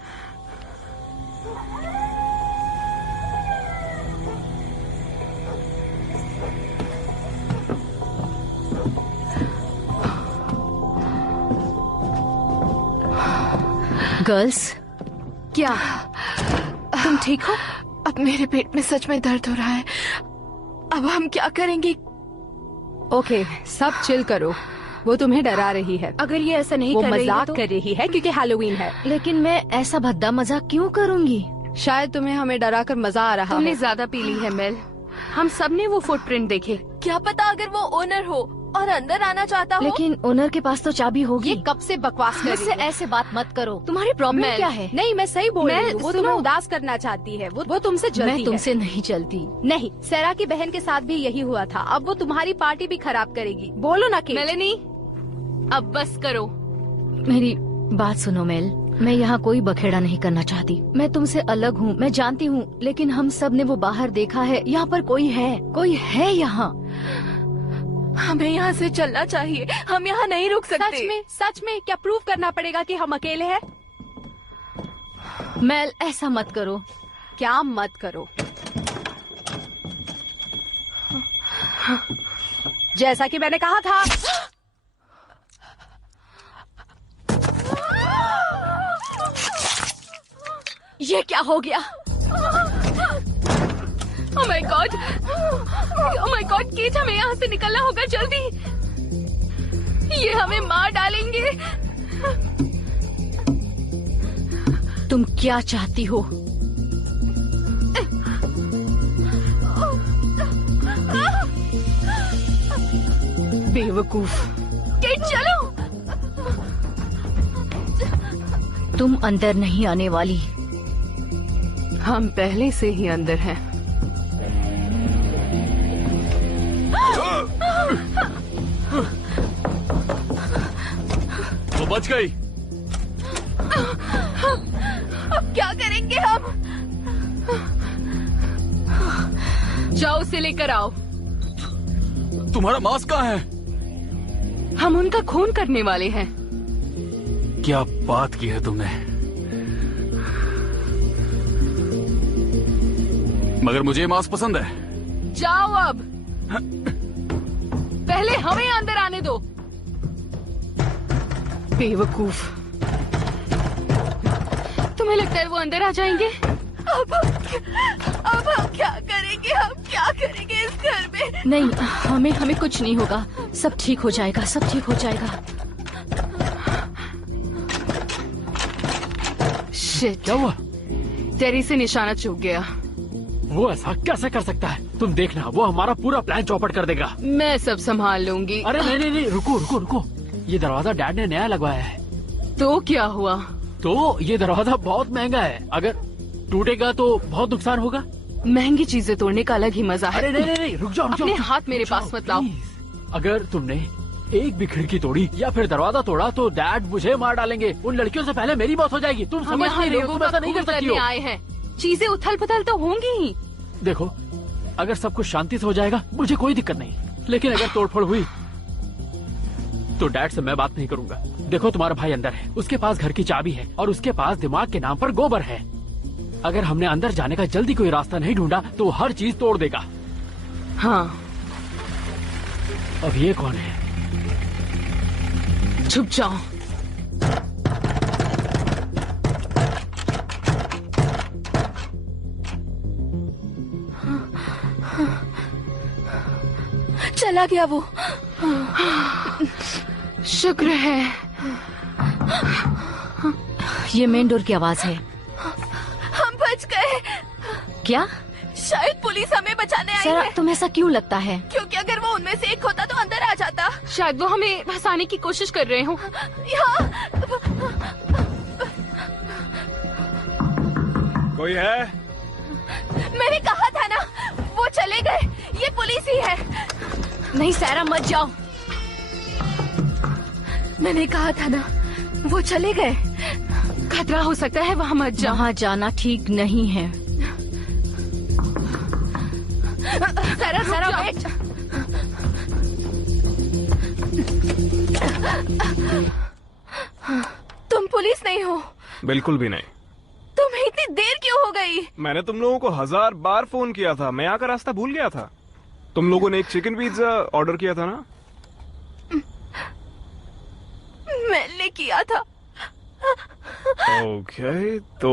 गर्ल्स, क्या तुम ठीक हो? अब मेरे पेट में सच में दर्द हो रहा है। अब हम क्या करेंगे? ओके, सब चिल करो। वो तुम्हें डरा रही है। अगर ये ऐसा नहीं वो कर रही है मजाक तो... कर रही है क्योंकि हैलोवीन है। लेकिन मैं ऐसा भद्दा मजाक क्यों करूंगी? शायद तुम्हें हमें डरा कर मजा आ रहा तुमने हो। ज्यादा पी ली है मेल। हम सब ने वो फुटप्रिंट देखे। क्या पता अगर वो ओनर हो और अंदर आना चाहता हो। लेकिन ओनर के पास तो चाबी होगी। ये कब से बकवास कर रही मुझसे है? ऐसे बात मत करो। तुम्हारी प्रॉब्लम क्या है? नहीं, मैं सही बोल रही हूँ। वो सुनो। तुम्हें उदास करना चाहती है। वो तुमसे जलती है। मैं तुमसे नहीं चलती। नहीं, सैरा की बहन के साथ भी यही हुआ था। अब वो तुम्हारी पार्टी भी खराब करेगी। बोलो ना कि मेलेनी, अब बस करो। मेरी बात सुनो मेल, मैं यहाँ कोई बखेड़ा नहीं करना चाहती। मैं तुमसे अलग हूँ, मैं जानती हूँ, लेकिन हम सब ने वो बाहर देखा है। यहाँ पर कोई है यहाँ। हमें यहाँ से चलना चाहिए। हम यहाँ नहीं रुक सकते। सच में क्या प्रूव करना पड़ेगा कि हम अकेले हैं? मेल, ऐसा मत करो। क्या मत करो? जैसा कि मैंने कहा था। ये क्या हो गया? Oh my God! Oh my God, Kate, हमें यहाँ से निकलना होगा जल्दी। ये हमें मार डालेंगे। तुम क्या चाहती हो? बेवकूफ। केट, चलो। तुम अंदर नहीं आने वाली। हम पहले से ही अंदर हैं। वो बच गई। अब क्या करेंगे हम? जाओ, उसे लेकर आओ। तुम्हारा मास्क कहाँ है? हम उनका खून करने वाले हैं। क्या बात की है तुमने? मगर मुझे ये मास्क पसंद है। जाओ अब। पहले हमें अंदर आने दो। बेवकूफ। तुम्हें लगता है वो अंदर आ जाएंगे? अब हम क्या करेंगे? हम क्या करेंगे इस घर में? नहीं, हमें कुछ नहीं होगा। सब ठीक हो जाएगा, सब ठीक हो जाएगा। शिट, क्या हुआ? तेरी से निशाना चूक गया। वो ऐसा कैसे कर सकता है? तुम देखना, वो हमारा पूरा प्लान चौपट कर देगा। मैं सब संभाल लूंगी। अरे नहीं, रुको। ये दरवाजा डैड ने नया लगवाया है। तो क्या हुआ? तो ये दरवाजा बहुत महंगा है, अगर टूटेगा तो बहुत नुकसान होगा। महंगी चीजें तोड़ने का अलग ही मजा है। अरे नहीं, रुक जाओ। अपने हाथ मेरे पास मत लाओ। अगर तुमने एक भी खिड़की तोड़ी या फिर दरवाजा तोड़ा तो डैड मुझे मार डालेंगे। उन लड़कियों से पहले मेरी मौत हो जाएगी। तुम समझ नहीं रही हो, तुम ऐसा नहीं कर सकती हो। आए हैं, चीजें उथल पुथल तो होंगी ही। देखो, अगर सब कुछ शांति से हो जाएगा मुझे कोई दिक्कत नहीं, लेकिन अगर तोड़फोड़ हुई तो डैड से मैं बात नहीं करूंगा। देखो, तुम्हारा भाई अंदर है, उसके पास घर की चाबी है और उसके पास दिमाग के नाम पर गोबर है। अगर हमने अंदर जाने का जल्दी कोई रास्ता नहीं ढूंढा तो हर चीज तोड़ देगा। हाँ। अब ये कौन है? छुप जाओ। चला गया वो। शुक्र है। ये मेन डोर की आवाज है। हम बच गए। क्या? शायद पुलिस हमें बचाने आई सारा, है। तुम्हें ऐसा क्यों लगता है? क्योंकि अगर वो उनमें से एक होता तो अंदर आ जाता। शायद वो हमें फंसाने की कोशिश कर रहे हो। कोई है? मैंने कहा था ना, वो चले गए। ये पुलिस ही है। नहीं सारा, मत जाओ। मैंने कहा था ना, वो चले गए। खतरा हो सकता है, वहाँ मत जाओ। वहाँ जाना ठीक नहीं है। सारा वेट। तुम पुलिस नहीं हो। बिल्कुल भी नहीं। तुम्हें इतनी देर क्यों हो गई? मैंने तुम लोगों को 1000 बार फोन किया था। मैं यहाँ का रास्ता भूल गया था। तुम लोगों ने एक चिकन पिज्जा ऑर्डर किया था ना? मैंने किया था। ओके, तो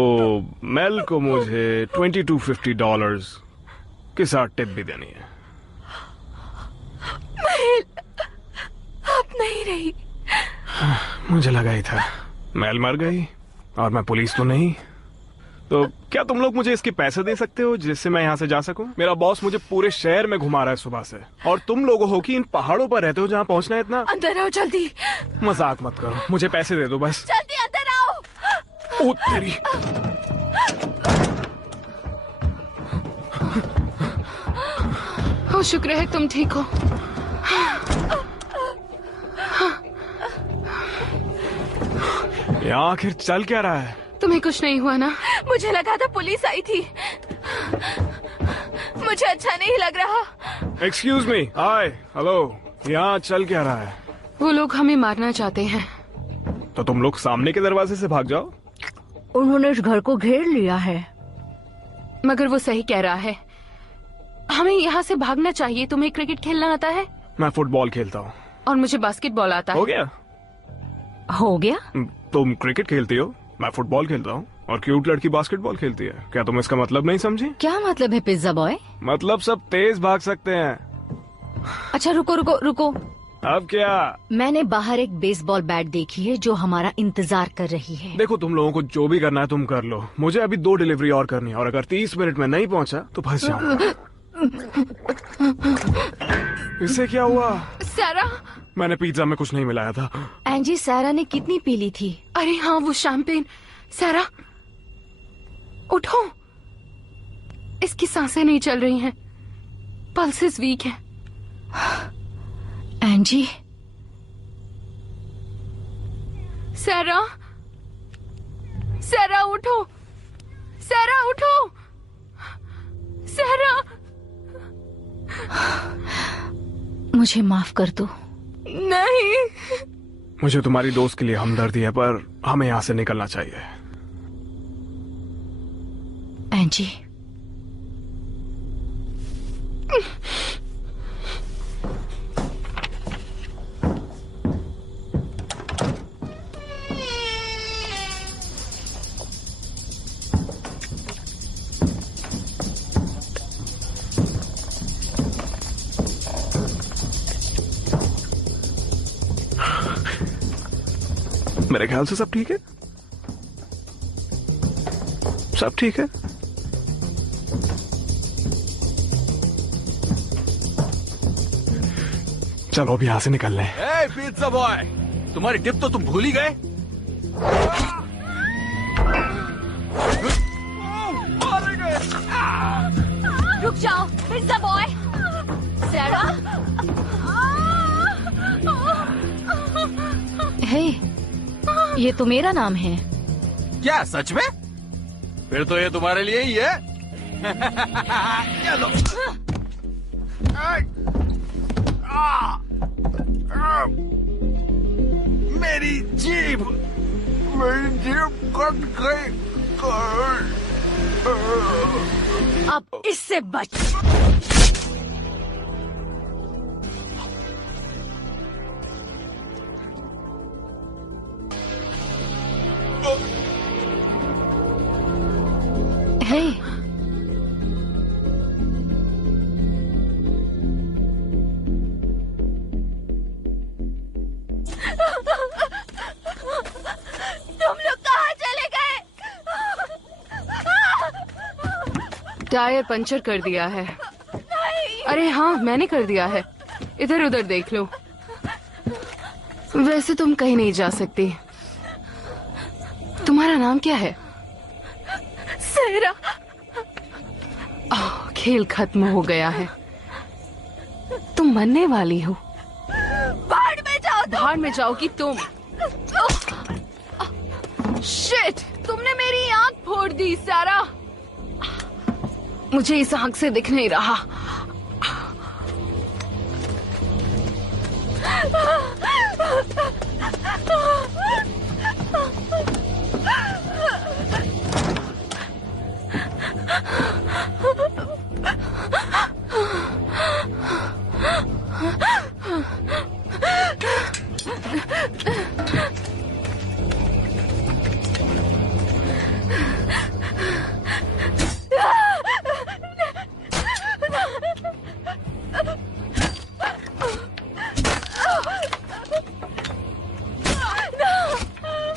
मेल को मुझे $2250 के साथ टिप भी देनी है। मेल अब नहीं रही। मुझे लगा ही था। मेल मर गई और मैं पुलिस तो नहीं। तो क्या तुम लोग मुझे इसके पैसे दे सकते हो जिससे मैं यहाँ से जा सकूं? मेरा बॉस मुझे पूरे शहर में घुमा रहा है सुबह से, और तुम लोग हो कि इन पहाड़ों पर रहते हो जहाँ पहुँचना है इतना। अंदर आओ जल्दी। मजाक मत करो, मुझे पैसे दे दो बस। जल्दी अंदर आओ। ओ तेरी। हो, शुक्र है तुम ठीक हो। यहाँ आखिर चल क्या रहा है? तुम्हें कुछ नहीं हुआ ना? मुझे लगा था पुलिस आई थी। मुझे अच्छा नहीं लग रहा। एक्सक्यूज मी, हाय, हेलो। यहाँ चल क्या रहा है? वो लोग हमें मारना चाहते हैं। तो तुम लोग सामने के दरवाजे से भाग जाओ। उन्होंने इस घर को घेर लिया है। मगर वो सही कह रहा है, हमें यहाँ से भागना चाहिए। तुम्हें क्रिकेट खेलना आता है? मैं फुटबॉल खेलता हूँ। और मुझे बास्केटबॉल आता है। हो गया? हो गया? तुम क्रिकेट खेलती हो, मैं फुटबॉल खेलता हूँ, और क्यूट लड़की बास्केटबॉल खेलती है। क्या तुम इसका मतलब नहीं समझी? क्या मतलब है पिज्जा बॉय? मतलब सब तेज भाग सकते हैं। अच्छा रुको रुको रुको। अब क्या? मैंने बाहर एक बेसबॉल बैट देखी है जो हमारा इंतजार कर रही है। देखो, तुम लोगों को जो भी करना है तुम कर लो। मुझे अभी 2 डिलीवरी और करनी है, और अगर 30 मिनट में नहीं पहुंचा तो फंस जाऊंगा। इससे क्या हुआ? सारा, मैंने पिज्जा में कुछ नहीं मिलाया था। एंजी, सारा ने कितनी पी ली थी? अरे हाँ, वो शैंपेन। सारा उठो, इसकी सांसें नहीं चल रही हैं, पल्सेस वीक हैं। एंजी, सारा, सारा उठो, सारा उठो, सारा। मुझे माफ कर दो। नहीं, मुझे तुम्हारी दोस्त के लिए हमदर्दी है, पर हमें यहाँ से निकलना चाहिए। एंजी, मेरे ख्याल से सब ठीक है। सब ठीक है। चलो अब यहां से निकल लें। ए पिज्जा बॉय, तुम्हारी टिप तो तुम भूल ही गए। रुक जाओ पिज्जा बॉय। सैरा, हे, ये तो मेरा नाम है। क्या सच में? फिर तो ये तुम्हारे लिए ही है। चलो। मेरी जीभ कट गई। अब इससे बच। हे, तुम लोग कहाँ चले गए? टायर पंचर कर दिया है। अरे हाँ, मैंने कर दिया है। इधर उधर देख लो। वैसे तुम कहीं नहीं जा सकती। तुम्हारा नाम क्या है? सैरा। खेल खत्म हो गया है। तुम मरने वाली हो। भाड़ में जाओ। भाड़ में जाओगी तुम। शिट! तुमने मेरी आंख फोड़ दी सारा। मुझे इस आंख से दिख नहीं रहा।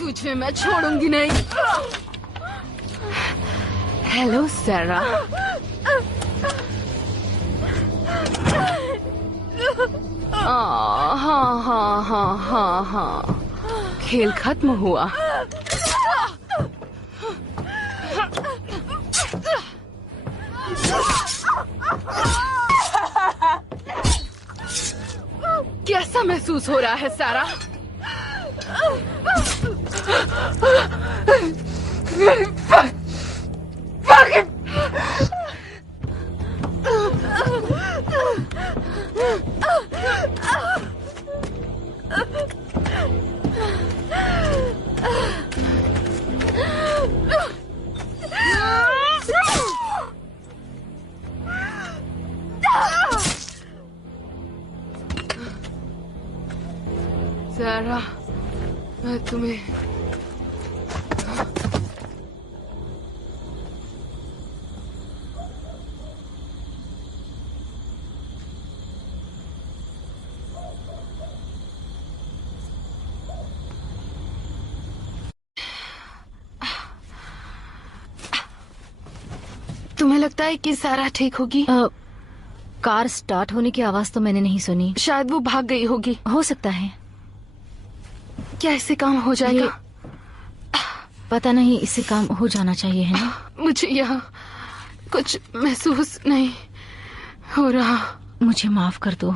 तुझे मैं छोड़ूंगी नहीं। हेलो सैरा। हाँ हाँ हाँ हाँ हाँ, खेल खत्म हुआ। कैसा महसूस हो रहा है सारा? सारा, मैं तुम्हें तुम्हें लगता है कि सारा ठीक होगी? कार स्टार्ट होने की आवाज तो मैंने नहीं सुनी। शायद वो भाग गई होगी। हो सकता है। क्या इससे काम हो जाएगा? पता नहीं, इससे काम हो जाना चाहिए, है ना? मुझे यहाँ कुछ महसूस नहीं हो रहा। मुझे माफ कर दो।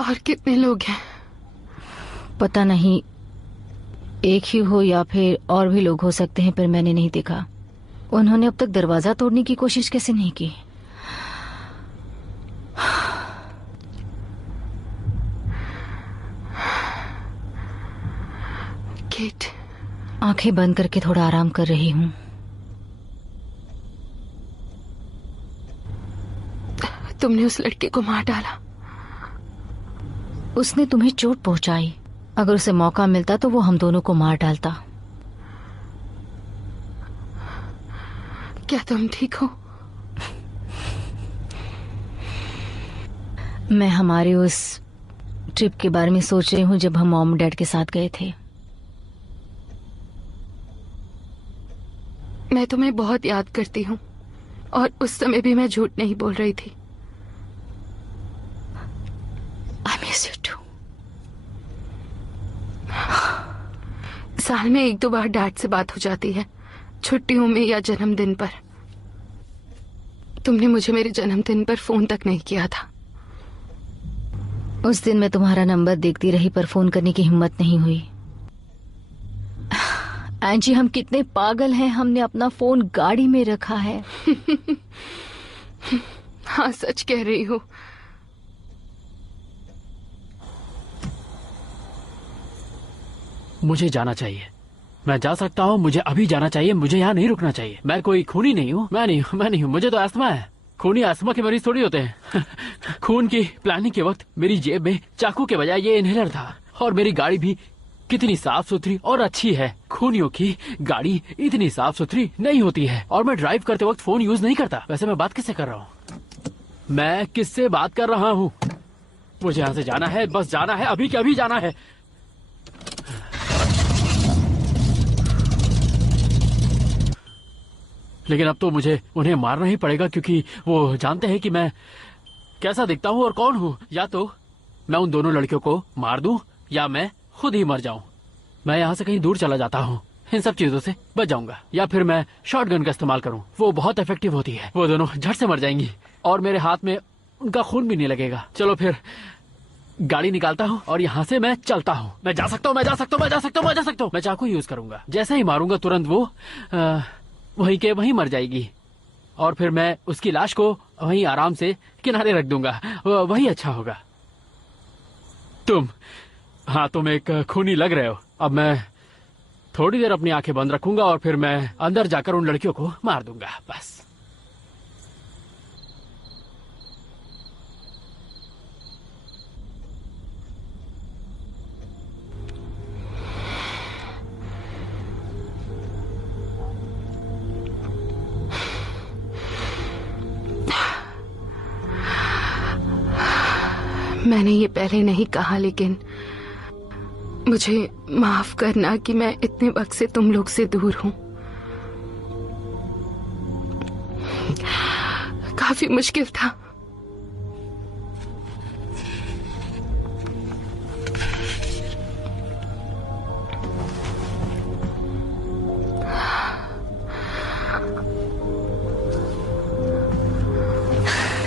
और कितने लोग हैं? पता नहीं, एक ही हो या फिर और भी लोग हो सकते हैं, पर मैंने नहीं देखा। उन्होंने अब तक दरवाजा तोड़ने की कोशिश कैसे नहीं की? केट, आंखें बंद करके थोड़ा आराम कर रही हूँ। तुमने उस लड़के को मार डाला। उसने तुम्हें चोट पहुंचाई। अगर उसे मौका मिलता तो वो हम दोनों को मार डालता। क्या तुम ठीक हो? मैं हमारे उस ट्रिप के बारे में सोच रही हूँ जब हम मॉम डैड के साथ गए थे। मैं तुम्हें बहुत याद करती हूँ और उस समय भी मैं झूठ नहीं बोल रही थी। I miss you too. साल में 1-2 बार डैड से बात हो जाती है, छुट्टियों में या जन्मदिन पर। तुमने मुझे मेरे जन्मदिन पर फोन तक नहीं किया था। उस दिन मैं तुम्हारा नंबर देखती रही पर फोन करने की हिम्मत नहीं हुई। एंजी, हम कितने पागल हैं, हमने अपना फोन गाड़ी में रखा है। हाँ, सच कह रही हो। मुझे जाना चाहिए, मैं जा सकता हूँ, मुझे अभी जाना चाहिए, मुझे यहाँ नहीं रुकना चाहिए। मैं कोई खूनी नहीं हूँ, मैं नहीं हूँ, मुझे तो अस्थमा है। खूनी अस्थमा के मरीज थोड़ी होते हैं। खून की प्लानिंग के वक्त मेरी जेब में चाकू के बजाय ये इनहेलर था, और मेरी गाड़ी भी कितनी साफ सुथरी और अच्छी है। खूनियों की गाड़ी इतनी साफ सुथरी नहीं होती है, और मैं ड्राइव करते वक्त फोन यूज नहीं करता। वैसे मैं बात किससे कर रहा हूँ? मैं किससे बात कर रहा हूँ? मुझे यहाँ से जाना है, बस जाना है, अभी के अभी जाना है। लेकिन अब तो मुझे उन्हें मारना ही पड़ेगा, क्योंकि वो जानते हैं कि मैं कैसा दिखता हूँ और कौन हूँ। या तो मैं उन दोनों लड़कियों को मार दूं या मैं खुद ही मर जाऊं। मैं यहाँ से कहीं दूर चला जाता हूँ, इन सब चीजों से बच जाऊंगा। या फिर मैं शॉटगन का इस्तेमाल करूँ, वो बहुत इफेक्टिव होती है। वो दोनों झट से मर जाएंगी और मेरे हाथ में उनका खून भी नहीं लगेगा। चलो फिर गाड़ी निकालता हूँ और यहाँ से मैं चलता हूँ। मैं जा सकता हूँ। मैं चाकू यूज करूंगा, जैसे ही मारूंगा तुरंत वो वहीं के वहीं मर जाएगी, और फिर मैं उसकी लाश को वहीं आराम से किनारे रख दूंगा। वही अच्छा होगा। तुम एक खूनी लग रहे हो। अब मैं थोड़ी देर अपनी आंखें बंद रखूंगा और फिर मैं अंदर जाकर उन लड़कियों को मार दूंगा, बस। मैंने ये पहले नहीं कहा, लेकिन मुझे माफ करना कि मैं इतने वक्त से तुम लोग से दूर हूं। काफी मुश्किल था।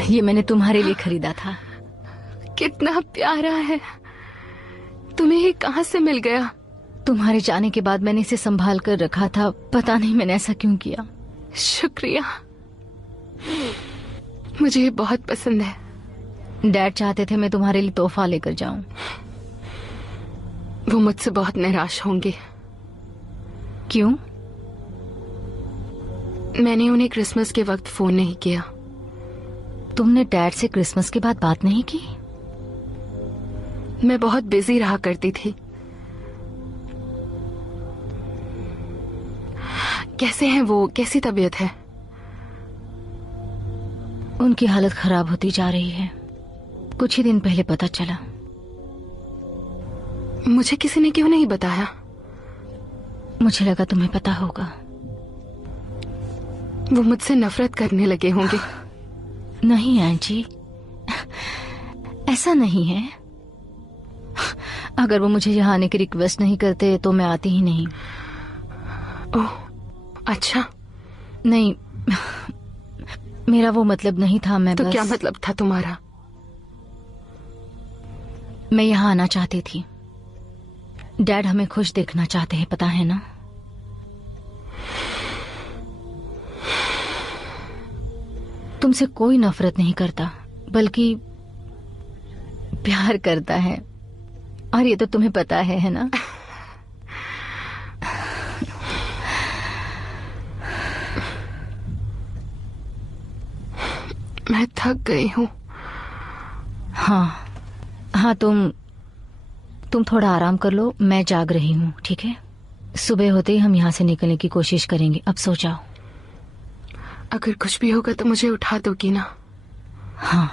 ये मैंने तुम्हारे लिए खरीदा था। कितना प्यारा है। तुम्हें ये कहाँ से मिल गया? तुम्हारे जाने के बाद मैंने इसे संभाल कर रखा था। पता नहीं मैंने ऐसा क्यों किया। शुक्रिया, मुझे ये बहुत पसंद है। डैड चाहते थे मैं तुम्हारे लिए तोहफा लेकर जाऊं। वो मुझसे बहुत निराश होंगे। क्यों? मैंने उन्हें क्रिसमस के वक्त फोन नहीं किया। तुमने डैड से क्रिसमस के बाद बात नहीं की? मैं बहुत बिजी रहा करती थी। कैसे हैं वो? कैसी तबीयत है? उनकी हालत खराब होती जा रही है। कुछ ही दिन पहले पता चला। मुझे किसी ने क्यों नहीं बताया? मुझे लगा तुम्हें पता होगा। वो मुझसे नफरत करने लगे होंगे। नहीं एंजी, ऐसा नहीं है। अगर वो मुझे यहाँ आने की रिक्वेस्ट नहीं करते तो मैं आती ही नहीं। ओह, अच्छा। नहीं, मेरा वो मतलब नहीं था। मैं तो क्या मतलब था तुम्हारा? मैं यहाँ आना चाहती थी। डैड हमें खुश देखना चाहते हैं, पता है ना? तुमसे कोई नफरत नहीं करता, बल्कि प्यार करता है, और ये तो तुम्हें पता है ना? मैं थक गई हूँ। हाँ, तुम थोड़ा आराम कर लो। मैं जाग रही हूँ, ठीक है? सुबह होते ही हम यहाँ से निकलने की कोशिश करेंगे। अब सो जाओ। अगर कुछ भी होगा तो मुझे उठा दोगी ना? हाँ।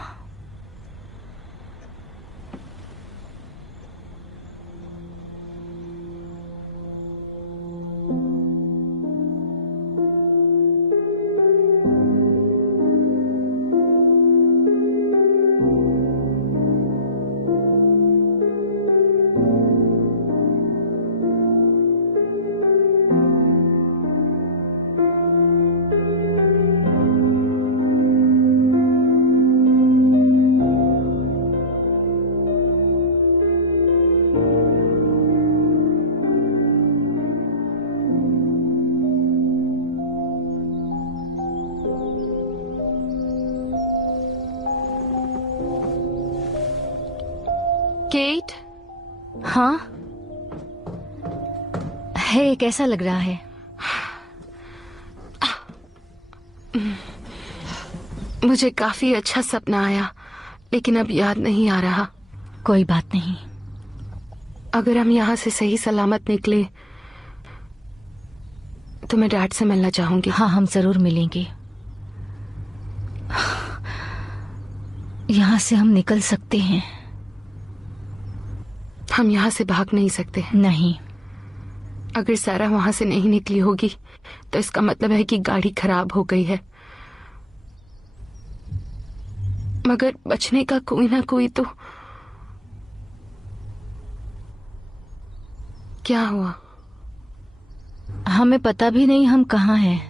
केट। हाँ है, कैसा लग रहा है? मुझे काफी अच्छा सपना आया, लेकिन अब याद नहीं आ रहा। कोई बात नहीं। अगर हम यहाँ से सही सलामत निकले तो मैं डैड से मिलना चाहूंगी। हाँ, हम जरूर मिलेंगे। यहाँ से हम निकल सकते हैं। हम यहाँ से भाग नहीं सकते। नहीं। अगर सारा वहां से नहीं निकली होगी तो इसका मतलब है कि गाड़ी खराब हो गई है। मगर बचने का कोई ना कोई तो। क्या हुआ? हमें पता भी नहीं हम कहाँ हैं।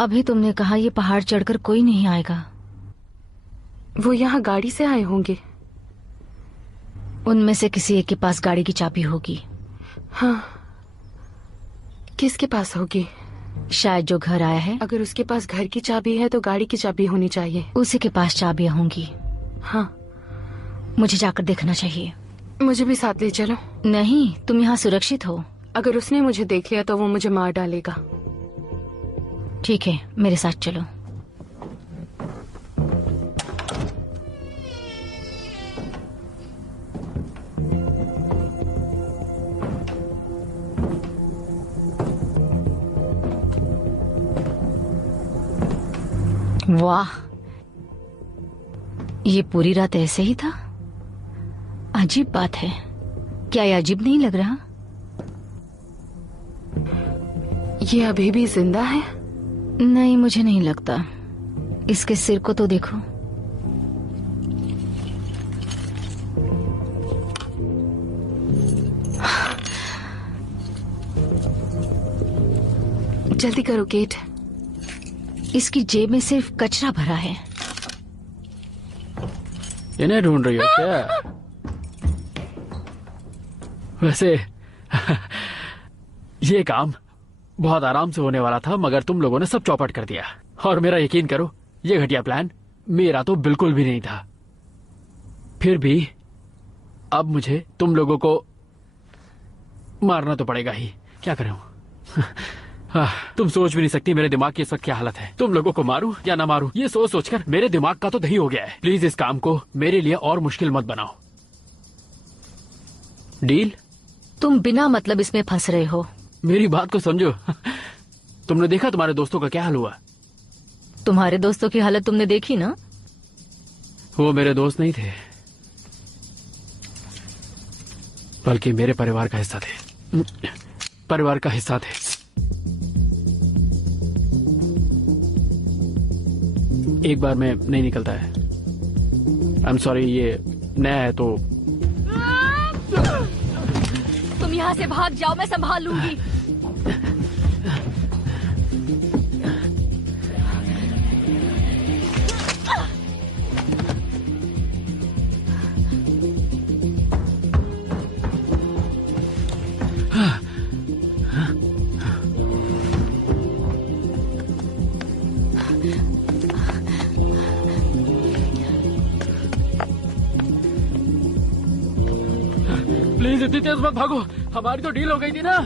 अभी तुमने कहा ये पहाड़ चढ़कर कोई नहीं आएगा। वो यहाँ गाड़ी से आए होंगे। उनमें से किसी एक के पास गाड़ी की चाबी होगी। हाँ, किसके पास होगी? शायद जो घर आया है। अगर उसके पास घर की चाबी है तो गाड़ी की चाबी होनी चाहिए। उसी के पास चाबियां होंगी। हाँ, मुझे जाकर देखना चाहिए। मुझे भी साथ ले चलो। नहीं, तुम यहाँ सुरक्षित हो। अगर उसने मुझे देख लिया तो वो मुझे मार डालेगा। ठीक है, मेरे साथ चलो। वाह, ये पूरी रात ऐसे ही था। अजीब बात है। क्या ये अजीब नहीं लग रहा? ये अभी भी जिंदा है? नहीं, मुझे नहीं लगता। इसके सिर को तो देखो। जल्दी करो केट। इसकी जेब में सिर्फ कचरा भरा है। इन्हें ढूंढ रही हो क्या? वैसे ये काम बहुत आराम से होने वाला था, मगर तुम लोगों ने सब चौपट कर दिया। और मेरा यकीन करो, ये घटिया प्लान मेरा तो बिल्कुल भी नहीं था। फिर भी अब मुझे तुम लोगों को मारना तो पड़ेगा ही। क्या करूं? तुम सोच भी नहीं सकती मेरे दिमाग की इस वक्त क्या हालत है। तुम लोगों को मारूं या ना मारूं, ये सोच सोचकर मेरे दिमाग का तो दही हो गया है। प्लीज इस काम को मेरे लिए और मुश्किल मत बनाओ। डील? तुम बिना मतलब इसमें फंस रहे हो। मेरी बात को समझो। तुमने देखा तुम्हारे दोस्तों का क्या हाल हुआ? तुम्हारे दोस्तों की हालत तुमने देखी ना? वो मेरे दोस्त नहीं थे, बल्कि मेरे परिवार का हिस्सा थे। परिवार का हिस्सा थे। एक बार में नहीं निकलता है। आई एम सॉरी, ये नया है तो। तुम यहाँ से भाग जाओ, मैं संभाल लूंगी। प्लीज इतनी तेज मत भागो, हमारी तो डील हो गई थी ना।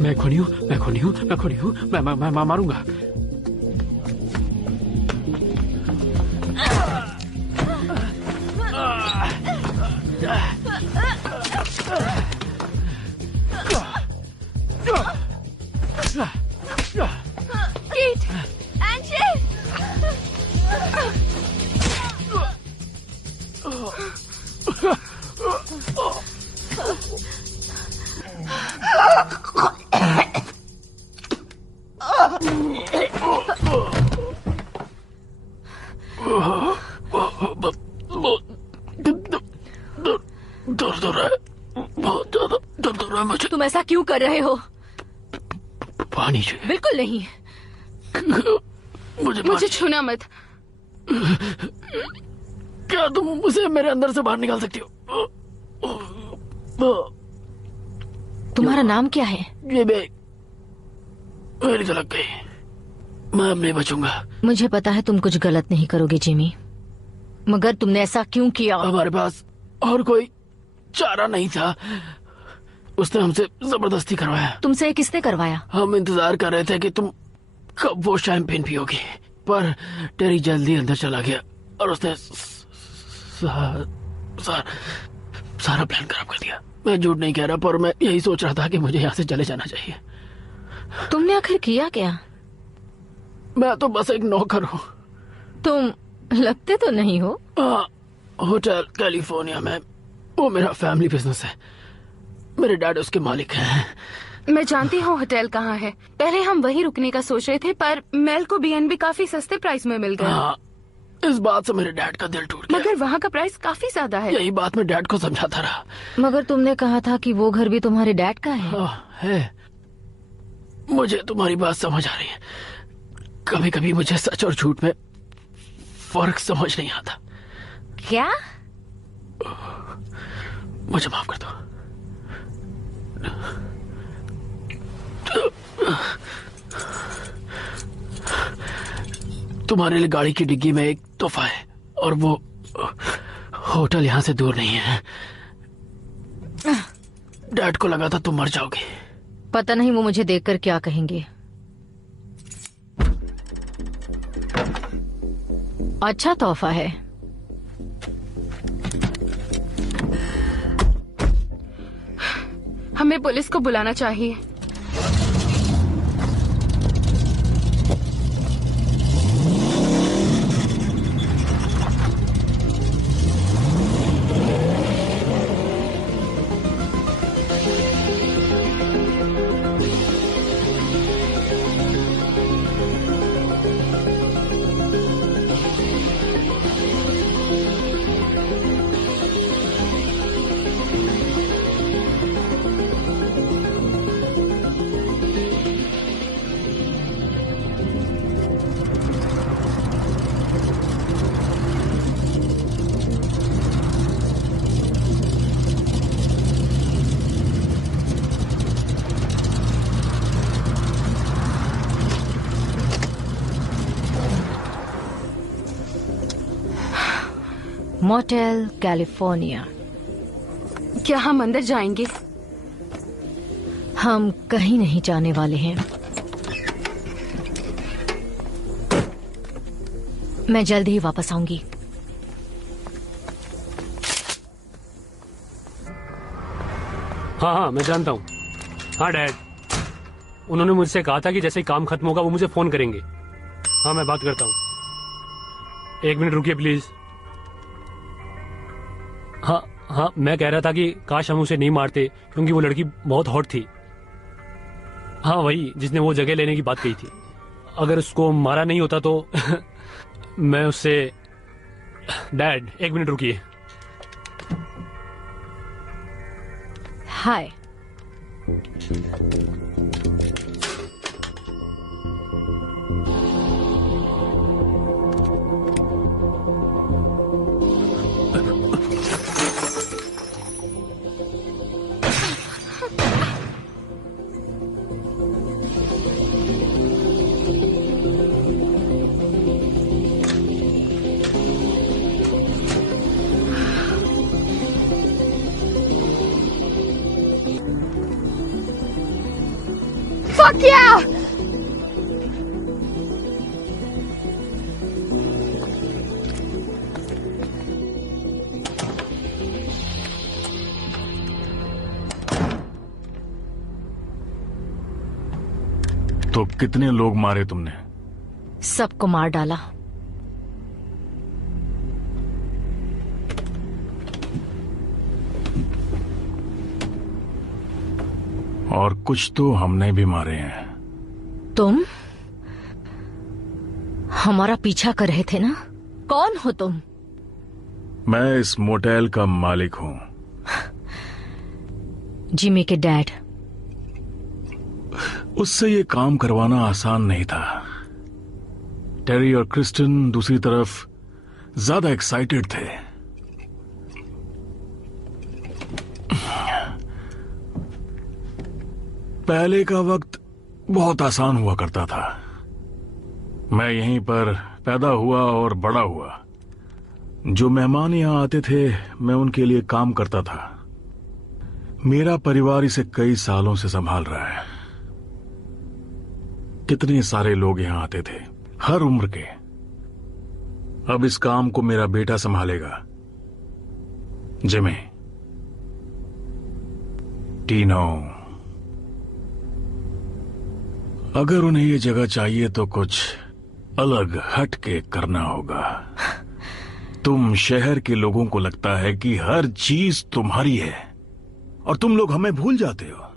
मैं खूनी हूँ, मैं खूनी हूँ, मैं खूनी हूँ। मैं मारूंगा। कीट, एंजी! दर्द हो रहा है, बहुत ज्यादा दर्द हो रहा है मुझे। तुम ऐसा क्यों कर रहे हो? पानी चाहिए। बिल्कुल नहीं। मुझे छूना मत। क्या तुम मुझे मेरे अंदर से बाहर निकाल सकती हो? तुम्हारा नाम क्या है? ये मेरी तो लग गई। मैं अब नहीं बचूंगा। मुझे पता है तुम कुछ गलत नहीं करोगे जिमी। मगर तुमने ऐसा क्यों किया? हमारे पास और कोई चारा नहीं था। उसने हमसे जबरदस्ती करवाया। तुमसे किसने करवाया? हम इंतजार कर रहे थे कि तुम कब वो शैंपेन पियोगी, पर टेरी जल्दी अंदर चला गया और उसने सारा प्लान खराब कर दिया। मैं झूठ नहीं कह रहा, पर मैं यही सोच रहा था कि मुझे यहाँ से चले जाना चाहिए। तुमने आखिर किया क्या? मैं तो बस एक नौकर हूँ। तुम लगते तो नहीं हो। होटल कैलिफोर्निया में, वो मेरा फैमिली बिजनेस है। मेरे डैड उसके मालिक हैं। मैं जानती हूँ होटल कहाँ है। पहले हम वहीं रुकने का सोच रहे थे, पर मेल को B&B काफी सस्ते प्राइस में मिल गया। इस बात से मेरे डैड का दिल टूट गया। मगर वहाँ का प्राइस काफी ज्यादा है। यही बात मैं डैड को समझाता रहा। मगर तुमने कहा था कि वो घर भी तुम्हारे डैड का है। है। मुझे तुम्हारी बात समझ आ रही है। कभी कभी मुझे सच और झूठ में फर्क समझ नहीं आता। क्या? मुझे माफ कर दो। तुम्हारे लिए गाड़ी की डिग्गी में एक तोहफा है, और वो होटल यहाँ से दूर नहीं है। डैड को लगा था तुम मर जाओगे। पता नहीं वो मुझे देखकर क्या कहेंगे। अच्छा तोहफा है। हमें पुलिस को बुलाना चाहिए। Motel California. क्या हम अंदर जाएंगे? हम कहीं नहीं जाने वाले हैं। मैं जल्द ही वापस आऊंगी। हाँ, मैं जानता हूँ। हाँ डैड, उन्होंने मुझसे कहा था कि जैसे ही काम खत्म होगा वो मुझे फोन करेंगे। हाँ, मैं बात करता हूँ। 1 मिनट रुकिए प्लीज। हाँ, मैं कह रहा था कि काश हम उसे नहीं मारते, क्योंकि वो लड़की बहुत हॉट थी। हाँ, वही जिसने वो जगह लेने की बात कही थी। अगर उसको मारा नहीं होता तो मैं उससे। डैड, 1 मिनट रुकिए। हाय। Fuck yeah! तो कितने लोग मारे तुमने? सबको मार डाला। और कुछ तो हमने भी मारे हैं। तुम हमारा पीछा कर रहे थे ना? कौन हो तुम? मैं इस मोटेल का मालिक हूँ। जिमी के डैड। उससे ये काम करवाना आसान नहीं था। टेरी और क्रिस्टन दूसरी तरफ ज्यादा एक्साइटेड थे। पहले का वक्त बहुत आसान हुआ करता था। मैं यहीं पर पैदा हुआ और बड़ा हुआ। जो मेहमान यहाँ आते थे मैं उनके लिए काम करता था। मेरा परिवार इसे कई सालों से संभाल रहा है। कितने सारे लोग यहाँ आते थे, हर उम्र के। अब इस काम को मेरा बेटा संभालेगा, जिमी, टीनो। अगर उन्हें ये जगह चाहिए तो कुछ अलग हट के करना होगा। तुम शहर के लोगों को लगता है कि हर चीज तुम्हारी है और तुम लोग हमें भूल जाते हो।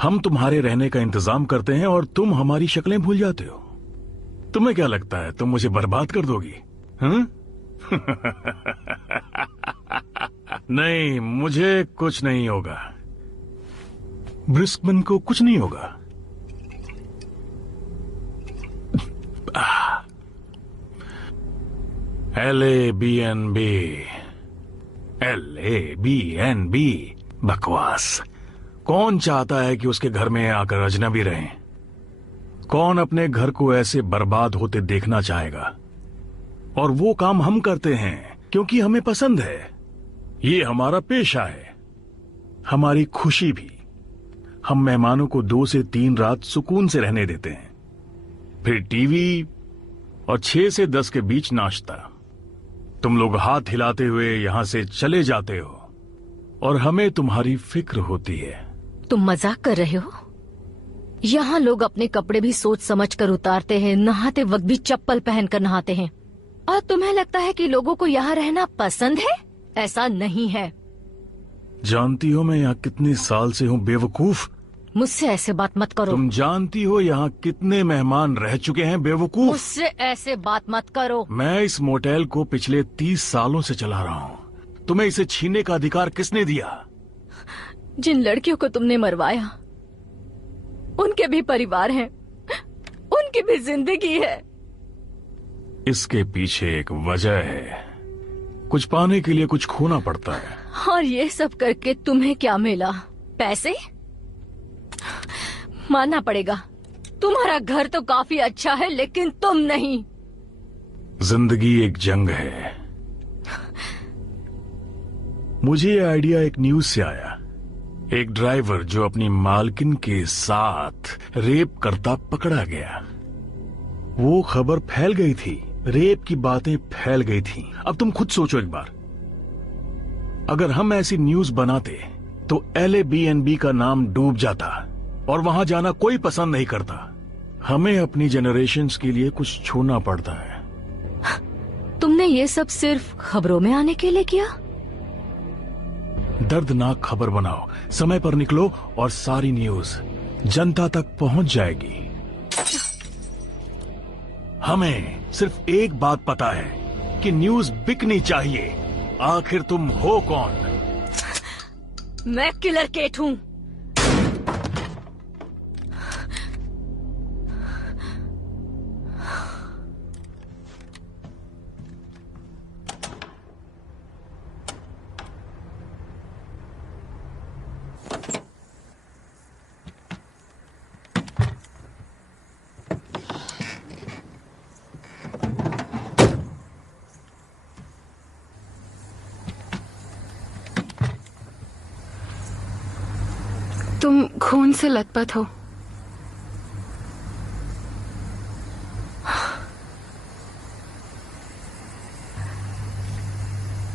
हम तुम्हारे रहने का इंतजाम करते हैं और तुम हमारी शक्लें भूल जाते हो। तुम्हें क्या लगता है तुम मुझे बर्बाद कर दोगी? हाँ? नहीं, मुझे कुछ नहीं होगा। ब्रिस्कमैन को कुछ नहीं होगा। LABNB, LABNB, बकवास। कौन चाहता है कि उसके घर में आकर अजनबी रहें? कौन अपने घर को ऐसे बर्बाद होते देखना चाहेगा? और वो काम हम करते हैं क्योंकि हमें पसंद है। ये हमारा पेशा है, हमारी खुशी भी। हम मेहमानों को 2 से 3 रात सुकून से रहने देते हैं, फिर टीवी और 6 से 10 के बीच नाश्ता। तुम लोग हाथ हिलाते हुए यहां से चले जाते हो और हमें तुम्हारी फिक्र होती है। तुम मजाक कर रहे हो? यहाँ लोग अपने कपड़े भी सोच समझ कर उतारते हैं, नहाते वक्त भी चप्पल पहनकर नहाते हैं। और तुम्हें लगता है कि लोगों को यहाँ रहना पसंद है? ऐसा नहीं है। जानती हो मैं यहाँ कितने साल से हूँ, बेवकूफ। मुझसे ऐसे बात मत करो। तुम जानती हो यहाँ कितने मेहमान रह चुके हैं, बेवकूफ। मुझसे ऐसे बात मत करो। मैं इस मोटेल को पिछले 30 सालों से चला रहा हूँ। तुम्हें इसे छीनने का अधिकार किसने दिया? जिन लड़कियों को तुमने मरवाया उनके भी परिवार हैं, उनकी भी जिंदगी है। इसके पीछे एक वजह है। कुछ पाने के लिए कुछ खोना पड़ता है। और ये सब करके तुम्हें क्या मिला? पैसे? मानना पड़ेगा, तुम्हारा घर तो काफी अच्छा है, लेकिन तुम नहीं। जिंदगी एक जंग है। मुझे ये आइडिया एक न्यूज से आया। एक ड्राइवर जो अपनी मालकिन के साथ रेप करता पकड़ा गया। वो खबर फैल गई थी, रेप की बातें फैल गई थी। अब तुम खुद सोचो एक बार, अगर हम ऐसी न्यूज बनाते तो LABNB का नाम डूब जाता और वहां जाना कोई पसंद नहीं करता। हमें अपनी जनरेशन्स के लिए कुछ छोड़ना पड़ता है। तुमने ये सब सिर्फ खबरों में आने के लिए किया? दर्दनाक खबर बनाओ, समय पर निकलो और सारी न्यूज जनता तक पहुंच जाएगी। हमें सिर्फ एक बात पता है कि न्यूज बिकनी चाहिए। आखिर तुम हो कौन? मैं किलर केट हूँ। तुम खून से लथपथ हो।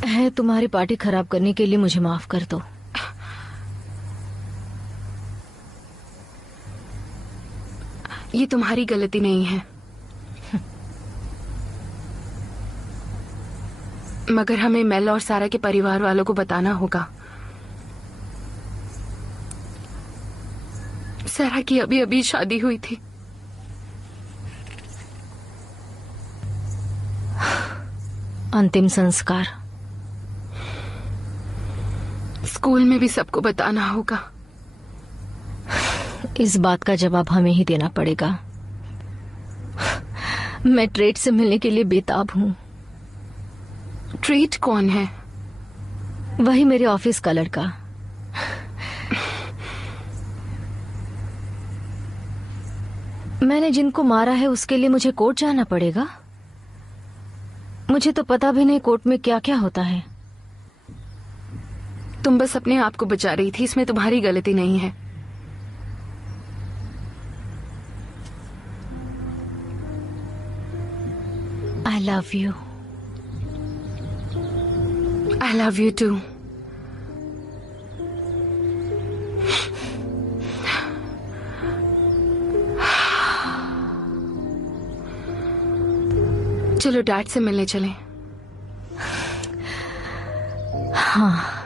है, तुम्हारी पार्टी खराब करने के लिए मुझे माफ कर दो। ये तुम्हारी गलती नहीं है, मगर हमें मेल और सारा के परिवार वालों को बताना होगा। सारा की अभी अभी शादी हुई थी। अंतिम संस्कार स्कूल में भी सबको बताना होगा। इस बात का जवाब हमें ही देना पड़ेगा। मैं ट्रेड से मिलने के लिए बेताब हूँ। ट्रेड कौन है? वही मेरे ऑफिस का लड़का। मैंने जिनको मारा है उसके लिए मुझे कोर्ट जाना पड़ेगा। मुझे तो पता भी नहीं कोर्ट में क्या क्या होता है। तुम बस अपने आप को बचा रही थी, इसमें तुम्हारी गलती नहीं है। I love you. I love you too. चलो डैड से मिलने चलें। हाँ।